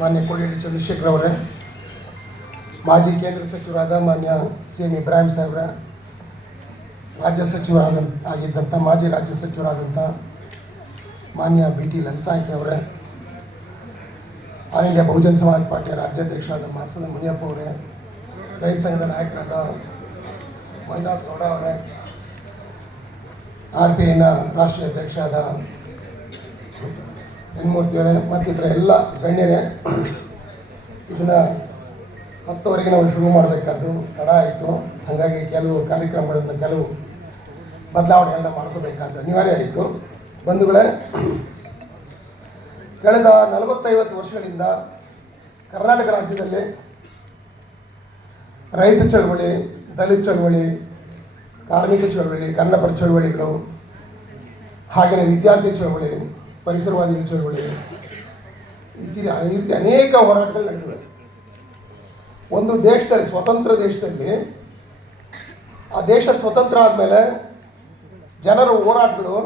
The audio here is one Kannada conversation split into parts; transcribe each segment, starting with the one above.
ಮಾನ್ಯ ಕೋಡಿಹಳ್ಳಿ ಚಂದ್ರಶೇಖರ್ ಅವರೇ, ಮಾಜಿ ಕೇಂದ್ರ ಸಚಿವರಾದ ಮಾನ್ಯ ಸಿ ಎನ್ ಇಬ್ರಾಹಿಂ ಸಾಹೇಬ್ರ, ರಾಜ್ಯ ಆಗಿದ್ದಂಥ ಮಾಜಿ ರಾಜ್ಯ ಸಚಿವರಾದಂಥ ಮಾನ್ಯ ಬಿ ಟಿ ಲಲಿತಾಯಕರವರೇ, ಆಲ್ ಇಂಡಿಯಾ ಬಹುಜನ ಸಮಾಜ ಪಾರ್ಟಿಯ ರಾಜ್ಯಾಧ್ಯಕ್ಷರಾದ ಮಾಸದ ಮುನಿಯಪ್ಪ ಅವರೇ, ರೈತ ಸಂಘದ ನಾಯಕರಾದ ಮಂಜುನಾಥ್ ಗೌಡ ಅವರೇ, ಆರ್ ಪಿ ಐನ ರಾಷ್ಟ್ರೀಯ ಅಧ್ಯಕ್ಷರಾದ ಎನ್ ಮೂರ್ತಿಯವರೇ ಮತ್ತಿತರ ಎಲ್ಲ ಗಣ್ಯರೇ, ಇದನ್ನು 10ವರೆಗೆ ನಾವು ಶುರು ಮಾಡಬೇಕಾದ್ದು ತಡ ಆಯಿತು. ಹಾಗಾಗಿ ಕೆಲವು ಕಾರ್ಯಕ್ರಮಗಳನ್ನು ಕೆಲವು ಬದಲಾವಣೆಗಳನ್ನ ಮಾಡ್ಕೋಬೇಕಾದ ಅನಿವಾರ್ಯ ಆಯಿತು. ಬಂಧುಗಳೇ, ಕಳೆದ 40-50 ವರ್ಷಗಳಿಂದ ಕರ್ನಾಟಕ ರಾಜ್ಯದಲ್ಲಿ ರೈತ ಚಳವಳಿ, ದಲಿತ ಚಳವಳಿ, ಕಾರ್ಮಿಕ ಚಳವಳಿ, ಕನ್ನಡಪರ ಚಳವಳಿಗಳು, ಹಾಗೆಯೇ ವಿದ್ಯಾರ್ಥಿ ಚಳವಳಿ, ಪರಿಸರವಾದಿ ಚಳವಳಿ, ಈ ರೀತಿ ಅನೇಕ ಹೋರಾಟಗಳು ನಡೆದಿವೆ. ಒಂದು ದೇಶದಲ್ಲಿ, ಸ್ವತಂತ್ರ ದೇಶದಲ್ಲಿ, ಆ ದೇಶ ಸ್ವತಂತ್ರ ಆದಮೇಲೆ ಜನರ ಹೋರಾಟಗಳು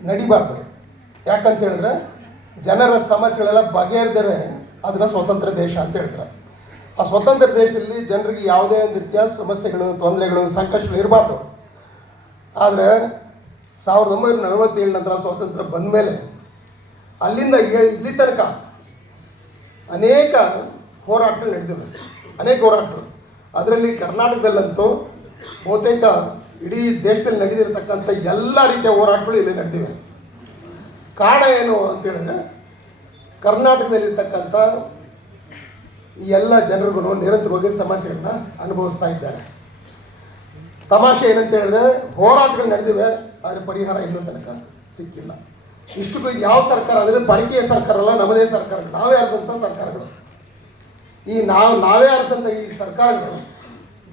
ನಡಿಬಾರ್ದು. ಯಾಕಂತ ಹೇಳಿದ್ರೆ ಜನರ ಸಮಸ್ಯೆಗಳೆಲ್ಲ ಬಗೆಹರಿದರೆ ಅದನ್ನು ಸ್ವತಂತ್ರ ದೇಶ ಅಂತ ಹೇಳ್ತಾರೆ. ಆ ಸ್ವತಂತ್ರ ದೇಶದಲ್ಲಿ ಜನರಿಗೆ ಯಾವುದೇ ಒಂದು ರೀತಿಯ ಸಮಸ್ಯೆಗಳು, ತೊಂದರೆಗಳು, ಸಂಕಷ್ಟಗಳು ಇರಬಾರ್ದು. ಆದರೆ 1947 ನಂತರ ಸ್ವಾತಂತ್ರ್ಯ ಬಂದ ಮೇಲೆ ಅಲ್ಲಿಂದ ಇಲ್ಲಿ ತನಕ ಅನೇಕ ಹೋರಾಟಗಳು ನಡೆದಿವೆ. ಅನೇಕ ಹೋರಾಟಗಳು, ಅದರಲ್ಲಿ ಕರ್ನಾಟಕದಲ್ಲಂತೂ ಬಹುತೇಕ ಇಡೀ ದೇಶದಲ್ಲಿ ನಡೆದಿರತಕ್ಕಂಥ ಎಲ್ಲ ರೀತಿಯ ಹೋರಾಟಗಳು ಇಲ್ಲಿ ನಡೆದಿವೆ. ಕಾರಣ ಏನು ಅಂತ ಹೇಳಿದ್ರೆ, ಕರ್ನಾಟಕದಲ್ಲಿರ್ತಕ್ಕಂಥ ಈ ಎಲ್ಲ ಜನರಿಗೂ ನಿರಂತರವಾಗಿ ಸಮಸ್ಯೆಗಳನ್ನ ಅನುಭವಿಸ್ತಾ ಇದ್ದಾರೆ. ತಮಾಷೆ ಏನಂತ ಹೇಳಿದ್ರೆ, ಹೋರಾಟಗಳು ನಡೆದಿವೆ, ಆದರೆ ಪರಿಹಾರ ಇನ್ನೂ ತನಕ ಸಿಕ್ಕಿಲ್ಲ. ಇಷ್ಟಕ್ಕೂ ಯಾವ ಸರ್ಕಾರ ಅಂದರೆ ಪರಕೀಯ ಸರ್ಕಾರ ಅಲ್ಲ, ನಮ್ಮದೇ ಸರ್ಕಾರಗಳು, ನಾವೇ ಆರಿಸಿದಂಥ ಸರ್ಕಾರಗಳು. ಈ ನಾವೇ ಆರಿಸಿದಂಥ ಈ ಸರ್ಕಾರಗಳು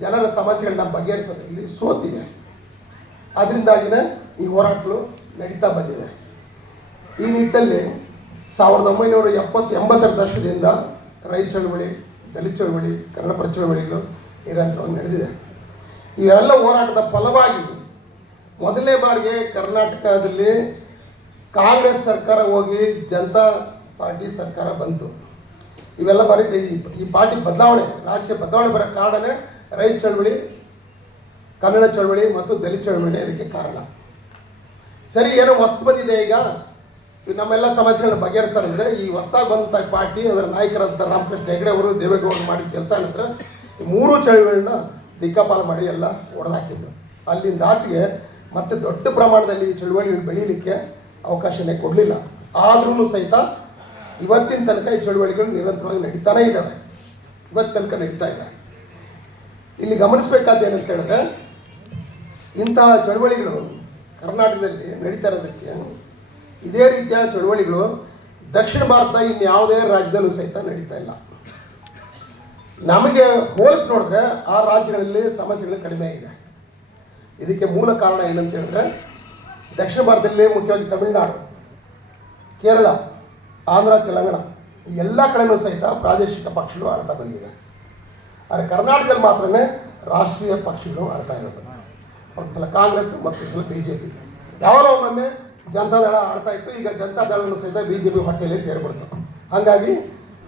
ಜನರ ಸಮಸ್ಯೆಗಳನ್ನ ಬಗೆಹರಿಸೋದ್ರಲ್ಲಿ ಸೋತಿವೆ. ಅದರಿಂದಾಗಿನೇ ಈ ಹೋರಾಟಗಳು ನಡೀತಾ ಬಂದಿವೆ. ಈ ನಿಟ್ಟಲ್ಲಿ 1970-80 ದಶಕದಿಂದ ರೈತ ಚಳವಳಿ, ದಲಿತ ಚಳವಳಿ, ಕನ್ನಡಪರ ಚಳವಳಿಗಳು ನಿರಂತರವಾಗಿ ನಡೆದಿದೆ. ಇವೆಲ್ಲ ಹೋರಾಟದ ಫಲವಾಗಿ ಮೊದಲನೇ ಬಾರಿಗೆ ಕರ್ನಾಟಕದಲ್ಲಿ ಕಾಂಗ್ರೆಸ್ ಸರ್ಕಾರ ಹೋಗಿ ಜನತಾ ಪಾರ್ಟಿ ಸರ್ಕಾರ ಬಂತು. ಇವೆಲ್ಲ ಬಾರಿ ಈ ಪಾರ್ಟಿ ಬದಲಾವಣೆ, ರಾಜಕೀಯ ಬದಲಾವಣೆ ಬರೋ ಕಾರಣನೇ ರೈತ ಚಳವಳಿ, ಕನ್ನಡ ಚಳವಳಿ ಮತ್ತು ದಲಿತ ಚಳವಳಿ ಅದಕ್ಕೆ ಕಾರಣ. ಸರಿ, ಏನೋ ಹೊಸ್ತು ಬಂದಿದೆ. ಈಗ ನಮ್ಮೆಲ್ಲ ಸಮಸ್ಯೆಗಳನ್ನ ಬಗೆಹರಿಸಂದ್ರೆ ಈ ಹೊಸ್ದಾಗಿ ಬಂದಂಥ ಪಾರ್ಟಿ, ಅದರ ನಾಯಕರಾದ ರಾಮಕೃಷ್ಣ ಹೆಗಡೆ ಅವರು, ದೇವೇಗೌಡರು ಮಾಡಿದ ಕೆಲಸ ಏನಂದ್ರೆ ಈ 3 ಚಳವಳಿಗಳನ್ನ ದಿಕ್ಕಾಪಾಲ ಮಾಡಿ ಎಲ್ಲ ಹೊಡೆದಾಕಿದ್ದು. ಅಲ್ಲಿಂದ ಆಚೆಗೆ ಮತ್ತೆ ದೊಡ್ಡ ಪ್ರಮಾಣದಲ್ಲಿ ಈ ಚಳವಳಿಗಳು ಬೆಳೀಲಿಕ್ಕೆ ಅವಕಾಶನೇ ಕೊಡಲಿಲ್ಲ. ಆದ್ರೂ ಸಹಿತ ಇವತ್ತಿನ ತನಕ ಈ ಚಳವಳಿಗಳು ನಿರಂತರವಾಗಿ ನಡೀತಾನೇ ಇದ್ದಾವೆ. ಇವತ್ತು ತನಕ ನಡೀತಾ ಇದೆ. ಇಲ್ಲಿ ಗಮನಿಸಬೇಕಾದ ಏನಂತ ಹೇಳಿದ್ರೆ, ಇಂತಹ ಚಳವಳಿಗಳು ಕರ್ನಾಟಕದಲ್ಲಿ ನಡೀತಾ ಇರೋದಕ್ಕೆ ಇದೇ ರೀತಿಯ ಚಳವಳಿಗಳು ದಕ್ಷಿಣ ಭಾರತ ಇನ್ಯಾವುದೇ ರಾಜ್ಯದಲ್ಲೂ ಸಹಿತ ನಡೀತಾ ಇಲ್ಲ. ನಮಗೆ ಹೋಲಿಸಿ ನೋಡಿದ್ರೆ ಆ ರಾಜ್ಯಗಳಲ್ಲಿ ಸಮಸ್ಯೆಗಳು ಕಡಿಮೆ ಇದೆ. ಇದಕ್ಕೆ ಮೂಲ ಕಾರಣ ಏನಂತ ಹೇಳಿದ್ರೆ, ದಕ್ಷಿಣ ಭಾರತದಲ್ಲಿ ಮುಖ್ಯವಾಗಿ ತಮಿಳುನಾಡು, ಕೇರಳ, ಆಂಧ್ರ, ತೆಲಂಗಾಣ ಈ ಎಲ್ಲ ಕಡೆಯೂ ಸಹಿತ ಪ್ರಾದೇಶಿಕ ಪಕ್ಷಗಳು ಆಳ್ತಾ ಬಂದಿವೆ. ಆದರೆ ಕರ್ನಾಟಕದಲ್ಲಿ ಮಾತ್ರನೇ ರಾಷ್ಟ್ರೀಯ ಪಕ್ಷಗಳು ಆಳ್ತಾ ಇರೋದು. ಒಂದು ಸಲ ಕಾಂಗ್ರೆಸ್ ಮತ್ತು ಸಲ BJP. ಯಾವಾಗಲೂ ಒಮ್ಮೊಮ್ಮೆ ಜನತಾದಳ ಆಳ್ತಾ ಇತ್ತು. ಈಗ ಜನತಾದಳನ್ನು ಸಹಿತ BJP ಹೊಟ್ಟೆಯಲ್ಲಿ ಸೇರಿಬಿಡ್ತು. ಹಾಗಾಗಿ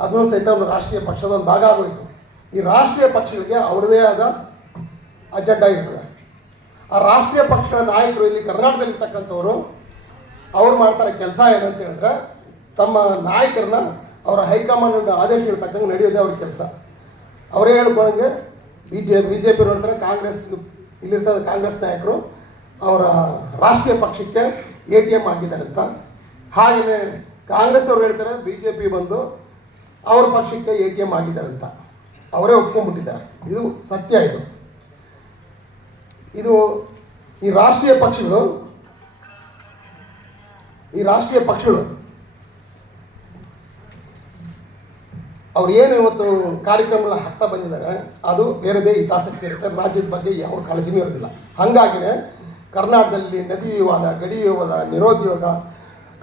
ಅದನ್ನು ಸಹಿತ ಒಂದು ರಾಷ್ಟ್ರೀಯ ಪಕ್ಷದ ಒಂದು ಭಾಗ ಆಗೋಯಿತು. ಈ ರಾಷ್ಟ್ರೀಯ ಪಕ್ಷಗಳಿಗೆ ಅವ್ರದ್ದೇ ಆದ ಅಜೆಂಡಾ ಇರ್ತದೆ. ಆ ರಾಷ್ಟ್ರೀಯ ಪಕ್ಷಗಳ ನಾಯಕರು ಇಲ್ಲಿ ಕರ್ನಾಟಕದಲ್ಲಿರ್ತಕ್ಕಂಥವ್ರು ಅವ್ರು ಮಾಡ್ತಾರೆ ಕೆಲಸ ಏನಂತ ಹೇಳಿದ್ರೆ, ತಮ್ಮ ನಾಯಕರನ್ನ ಅವರ ಹೈಕಮಾಂಡ್ ಆದೇಶಗಳು ತಕ್ಕಂಗೆ ನಡೆಯೋದೇ ಅವ್ರ ಕೆಲಸ. ಅವರೇ ಹೇಳ್ಕೊಂಡಂಗೆ BJP ನೋಡ್ತಾರೆ, ಕಾಂಗ್ರೆಸ್ ಇಲ್ಲಿರ್ತದೆ ಕಾಂಗ್ರೆಸ್ ನಾಯಕರು ಅವರ ರಾಷ್ಟ್ರೀಯ ಪಕ್ಷಕ್ಕೆ ATM ಆಗಿದ್ದಾರೆ ಅಂತ. ಹಾಗೆಯೇ ಕಾಂಗ್ರೆಸ್ ಅವರು ಹೇಳ್ತಾರೆ BJP ಬಂದು ಅವ್ರ ಪಕ್ಷಕ್ಕೆ ATM ಆಗಿದ್ದಾರೆ ಅಂತ ಅವರೇ ಒಪ್ಕೊಂಡ್ಬಿಟ್ಟಿದ್ದಾರೆ. ಇದು ಸತ್ಯ. ಇದು ಈ ರಾಷ್ಟ್ರೀಯ ಪಕ್ಷಗಳು ಅವ್ರು ಏನು ಇವತ್ತು ಕಾರ್ಯಕ್ರಮಗಳ ಹಾಕ್ತಾ ಬಂದಿದ್ದಾರೆ, ಅದು ಬೇರೆದೇ ಹಿತಾಸಕ್ತಿ ಇರುತ್ತೆ. ರಾಜ್ಯದ ಬಗ್ಗೆ ಯಾವ ಕಾಳಜಿನೂ ಇರೋದಿಲ್ಲ. ಹಾಗಾಗಿನೇ ಕರ್ನಾಟಕದಲ್ಲಿ ನದಿ ವಿವಾದ, ಗಡಿ ವಿವಾದ, ನಿರುದ್ಯೋಗ,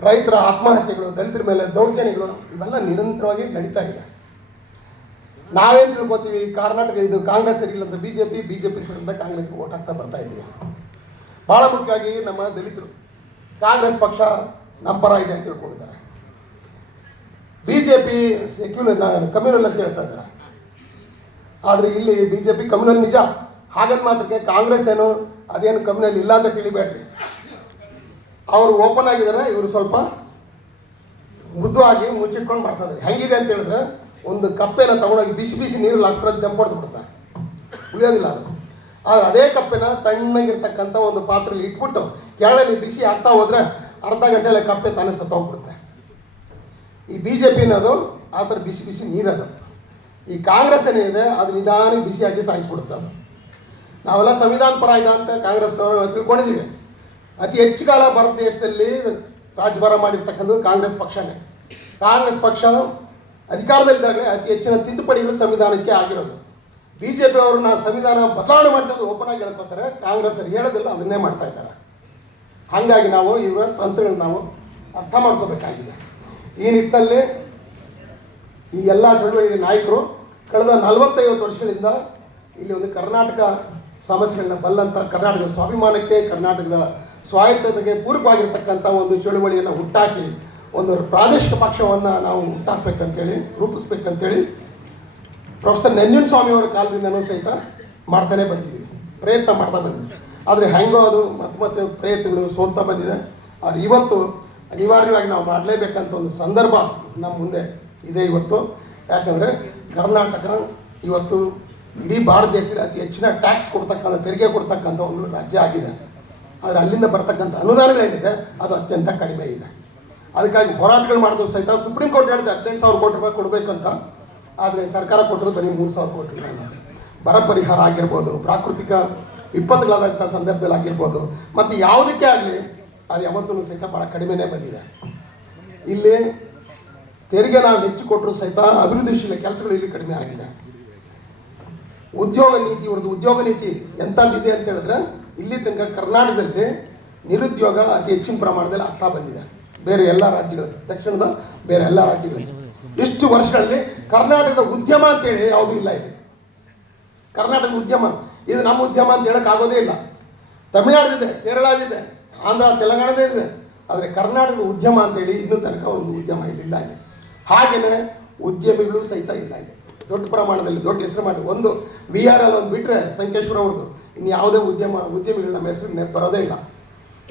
ರೈತರ ಆತ್ಮಹತ್ಯೆಗಳು, ದಲಿತರ ಮೇಲೆ ದೌರ್ಜನ್ಯಗಳು ಇವೆಲ್ಲ ನಿರಂತರವಾಗಿ ನಡೀತಾ ಇದೆ. ನಾವೇನು ತಿಳ್ಕೊತೀವಿ, ಕರ್ನಾಟಕ ಇದು ಕಾಂಗ್ರೆಸ್ ಸರಿಯಿಲ್ಲ ಅಂತ BJP ಸರಿಯಿಂದ ಕಾಂಗ್ರೆಸ್ಗೆ ಓಟ್ ಹಾಕ್ತಾ ಬರ್ತಾ ಇದ್ದೀವಿ. ಭಾಳ ಮುಖ್ಯವಾಗಿ ನಮ್ಮ ದಲಿತರು ಕಾಂಗ್ರೆಸ್ ಪಕ್ಷ ನಮ್ಮ ಪರ ಇದೆ ಅಂತ ತಿಳ್ಕೊಂಡಿದ್ದಾರೆ. BJP ಪಿ ಕಮ್ಯುನಲ್ ಅಂತ ಹೇಳ್ತಾ ಇದ್ದಾರೆ. ಆದರೆ ಇಲ್ಲಿ BJP ಕಮ್ಯುನಲ್ ನಿಜ. ಹಾಗಂತ ಮಾತ್ರಕ್ಕೆ ಕಾಂಗ್ರೆಸ್ ಏನು ಅದೇನು ಕಮ್ಯುನಲ್ ಇಲ್ಲ ಅಂತ ತಿಳಿಬೇಡ್ರಿ. ಅವರು ಓಪನ್ ಆಗಿದ್ದಾರೆ, ಇವರು ಸ್ವಲ್ಪ ಮೃದುವಾಗಿ ಮುಚ್ಚಿಟ್ಕೊಂಡು ಮಾಡ್ತಾ ಇದ್ದಾರೆ. ಹೆಂಗಿದೆ ಅಂತ ಹೇಳಿದ್ರೆ ಒಂದು ಕಪ್ಪೆನ ತಗೊಂಡೋಗಿ ಬಿಸಿ ಬಿಸಿ ನೀರಲ್ಲಿ ಹಾಕ್ಬಿಟ್ಟು ಜಂಪ್ ಹೊಡೆದು ಬಿಡ್ತಾರೆ, ಉಳಿಯೋದಿಲ್ಲ ಅದು. ಆದರೆ ಅದೇ ಕಪ್ಪೆನ ತಣ್ಣಗಿರ್ತಕ್ಕಂಥ ಒಂದು ಪಾತ್ರೆಯಲ್ಲಿ ಇಟ್ಬಿಟ್ಟು ಕೆಳಗೆ ಬಿಸಿ ಆಗ್ತಾ ಹೋದರೆ ಅರ್ಧ ಗಂಟೆಯಲ್ಲಿ ಕಪ್ಪೆ ತಾನೇ ಸತ್ತೋಗ್ಬಿಡುತ್ತೆ. ಈ BJP ಅನ್ನೋದು ಆ ಥರ ಬಿಸಿ ಬಿಸಿ ನೀರದು. ಈ ಕಾಂಗ್ರೆಸ್ ಏನಿದೆ ಅದು ನಿಧಾನಕ್ಕೆ ಬಿಸಿಯಾಗಿ ಸಾಯಿಸ್ಬಿಡುತ್ತೆ. ಅದು ನಾವೆಲ್ಲ ಸಂವಿಧಾನ ಪರ ಇದೆ ಅಂತ ಕಾಂಗ್ರೆಸ್ನವರು ತಿಳ್ಕೊಂಡಿದ್ದೀವಿ. ಅತಿ ಹೆಚ್ಚು ಕಾಲ ಭಾರತ ದೇಶದಲ್ಲಿ ರಾಜ್ಯಭಾರ ಮಾಡಿರ್ತಕ್ಕಂಥದ್ದು ಕಾಂಗ್ರೆಸ್ ಪಕ್ಷನೇ. ಕಾಂಗ್ರೆಸ್ ಪಕ್ಷ ಅಧಿಕಾರದಲ್ಲಿದ್ದಾಗಲೇ ಅತಿ ಹೆಚ್ಚಿನ ತಿದ್ದುಪಡಿಗಳು ಸಂವಿಧಾನಕ್ಕೆ ಆಗಿರೋದು. BJP ಅವರು ನಾವು ಸಂವಿಧಾನ ಬದಲಾವಣೆ ಮಾಡ್ತಾ ಓಪನ್ ಆಗಿ ಹೇಳ್ಕೊತಾರೆ, ಕಾಂಗ್ರೆಸ್ ಹೇಳೋದಿಲ್ಲ, ಅದನ್ನೇ ಮಾಡ್ತಾ ಇದ್ದಾರೆ. ಹಾಗಾಗಿ ನಾವು ಇವರ ತಂತ್ರಗಳನ್ನ ನಾವು ಅರ್ಥ ಮಾಡ್ಕೋಬೇಕಾಗಿದೆ. ಈ ನಿಟ್ಟಿನಲ್ಲಿ ಈ ಎಲ್ಲ ಚಳುವಳಿ ನಾಯಕರು ಕಳೆದ 40-50 ವರ್ಷಗಳಿಂದ ಇಲ್ಲಿ ಒಂದು ಕರ್ನಾಟಕ ಸಮಸ್ಯೆಗಳನ್ನ ಬಲ್ಲಂಥ, ಕರ್ನಾಟಕದ ಸ್ವಾಭಿಮಾನಕ್ಕೆ, ಕರ್ನಾಟಕದ ಸ್ವಾಯತ್ತತೆಗೆ ಪೂರಕವಾಗಿರ್ತಕ್ಕಂಥ ಒಂದು ಚಳುವಳಿಯನ್ನು ಹುಟ್ಟಾಕಿ ಒಂದು ಪ್ರಾದೇಶಿಕ ಪಕ್ಷವನ್ನು ನಾವು ಹುಟ್ಟಾಕಬೇಕಂತೇಳಿ, ರೂಪಿಸ್ಬೇಕಂತೇಳಿ ಪ್ರೊಫೆಸರ್ ನಂಜುಂಡಸ್ವಾಮಿ ಅವರ ಕಾಲದಿಂದನೂ ಸಹಿತ ಮಾಡ್ತಾನೆ ಬಂದಿದ್ದೀವಿ, ಪ್ರಯತ್ನ ಮಾಡ್ತಾ ಬಂದಿದ್ದೀವಿ. ಆದರೆ ಹೆಂಗೋ ಅದು ಮತ್ತೆ ಪ್ರಯತ್ನಗಳು ಸೋಲ್ತಾ ಬಂದಿದೆ. ಆದರೆ ಇವತ್ತು ಅನಿವಾರ್ಯವಾಗಿ ನಾವು ಮಾಡಲೇಬೇಕಂತ ಒಂದು ಸಂದರ್ಭ ನಮ್ಮ ಮುಂದೆ ಇದೆ ಇವತ್ತು. ಯಾಕಂದರೆ ಕರ್ನಾಟಕ ಇವತ್ತು ಇಡೀ ಭಾರತ ದೇಶದಲ್ಲಿ ಅತಿ ಹೆಚ್ಚಿನ ಟ್ಯಾಕ್ಸ್ ಕೊಡ್ತಕ್ಕಂಥ, ತೆರಿಗೆ ಕೊಡ್ತಕ್ಕಂಥ ಒಂದು ರಾಜ್ಯ ಆಗಿದೆ. ಆದರೆ ಅಲ್ಲಿಂದ ಬರ್ತಕ್ಕಂಥ ಅನುದಾನಗಳೇನಿದೆ ಅದು ಅತ್ಯಂತ ಕಡಿಮೆ ಇದೆ. ಅದಕ್ಕಾಗಿ ಹೋರಾಟಗಳು ಮಾಡಿದ್ರು ಸಹಿತ ಸುಪ್ರೀಂ ಕೋರ್ಟ್ ಹೇಳಿದೆ 15,000 ಕೋಟಿ ರೂಪಾಯಿ ಕೊಡಬೇಕು ಅಂತ. ಆದರೆ ಸರ್ಕಾರ ಕೊಟ್ಟರು ಬರೀ 3,000 ಕೋಟಿ ರೂಪಾಯಿ. ಬರ ಪರಿಹಾರ ಆಗಿರ್ಬೋದು, ಪ್ರಾಕೃತಿಕ ವಿಪತ್ತುಗಳಾದಂಥ ಸಂದರ್ಭದಲ್ಲಿ ಆಗಿರ್ಬೋದು, ಮತ್ತು ಯಾವುದಕ್ಕೆ ಆಗಲಿ ಅದು ಯಾವತ್ತೂ ಸಹಿತ ಭಾಳ ಕಡಿಮೆನೇ ಬಂದಿದೆ. ಇಲ್ಲಿ ತೆರಿಗೆ ನಾವು ಹೆಚ್ಚು ಕೊಟ್ಟರು ಸಹಿತ ಅಭಿವೃದ್ಧಿಶೀಲ ಕೆಲಸಗಳು ಇಲ್ಲಿ ಕಡಿಮೆ ಆಗಿದೆ. ಉದ್ಯೋಗ ನೀತಿ, ಇವ್ರದ್ದು ಉದ್ಯೋಗ ನೀತಿ ಎಂಥದ್ದಿದೆ ಅಂತ ಹೇಳಿದ್ರೆ ಇಲ್ಲಿ ತನಕ ಕರ್ನಾಟಕದಲ್ಲಿ ನಿರುದ್ಯೋಗ ಅತಿ ಹೆಚ್ಚಿನ ಪ್ರಮಾಣದಲ್ಲಿ ಆಗ್ತಾ ಬಂದಿದೆ. ಬೇರೆ ಎಲ್ಲ ರಾಜ್ಯಗಳು, ದಕ್ಷಿಣದ ಬೇರೆ ಎಲ್ಲ ರಾಜ್ಯಗಳಲ್ಲಿ ಇಷ್ಟು ವರ್ಷಗಳಲ್ಲಿ ಕರ್ನಾಟಕದ ಉದ್ಯಮ ಅಂತೇಳಿ ಯಾವುದೂ ಇಲ್ಲ. ಇಲ್ಲಿ ಕರ್ನಾಟಕದ ಉದ್ಯಮ ಇದು ನಮ್ಮ ಉದ್ಯಮ ಅಂತ ಹೇಳೋಕ್ಕಾಗೋದೇ ಇಲ್ಲ. ತಮಿಳುನಾಡಿದೆ, ಕೇರಳದಿದೆ, ಆಂಧ್ರ ತೆಲಂಗಾಣದೇ ಇದೆ. ಆದರೆ ಕರ್ನಾಟಕದ ಉದ್ಯಮ ಅಂತೇಳಿ ಇನ್ನೂ ತನಕ ಒಂದು ಉದ್ಯಮ ಇಲ್ಲಿಲ್ಲ. ಇಲ್ಲಿ ಹಾಗೆಯೇ ಉದ್ಯಮಿಗಳು ಸಹಿತ ಇಲ್ಲ. ಇಲ್ಲಿ ದೊಡ್ಡ ಪ್ರಮಾಣದಲ್ಲಿ ದೊಡ್ಡ ಹೆಸರು ಮಾಡಿ ಒಂದು VRL ಒಂದು ಬಿಟ್ಟರೆ ಸಂಕೇಶ್ವರ ಅವ್ರದ್ದು, ಇನ್ನು ಯಾವುದೇ ಉದ್ಯಮಿಗಳು ನಮ್ಮ ಹೆಸರು ಬರೋದೇ ಇಲ್ಲ.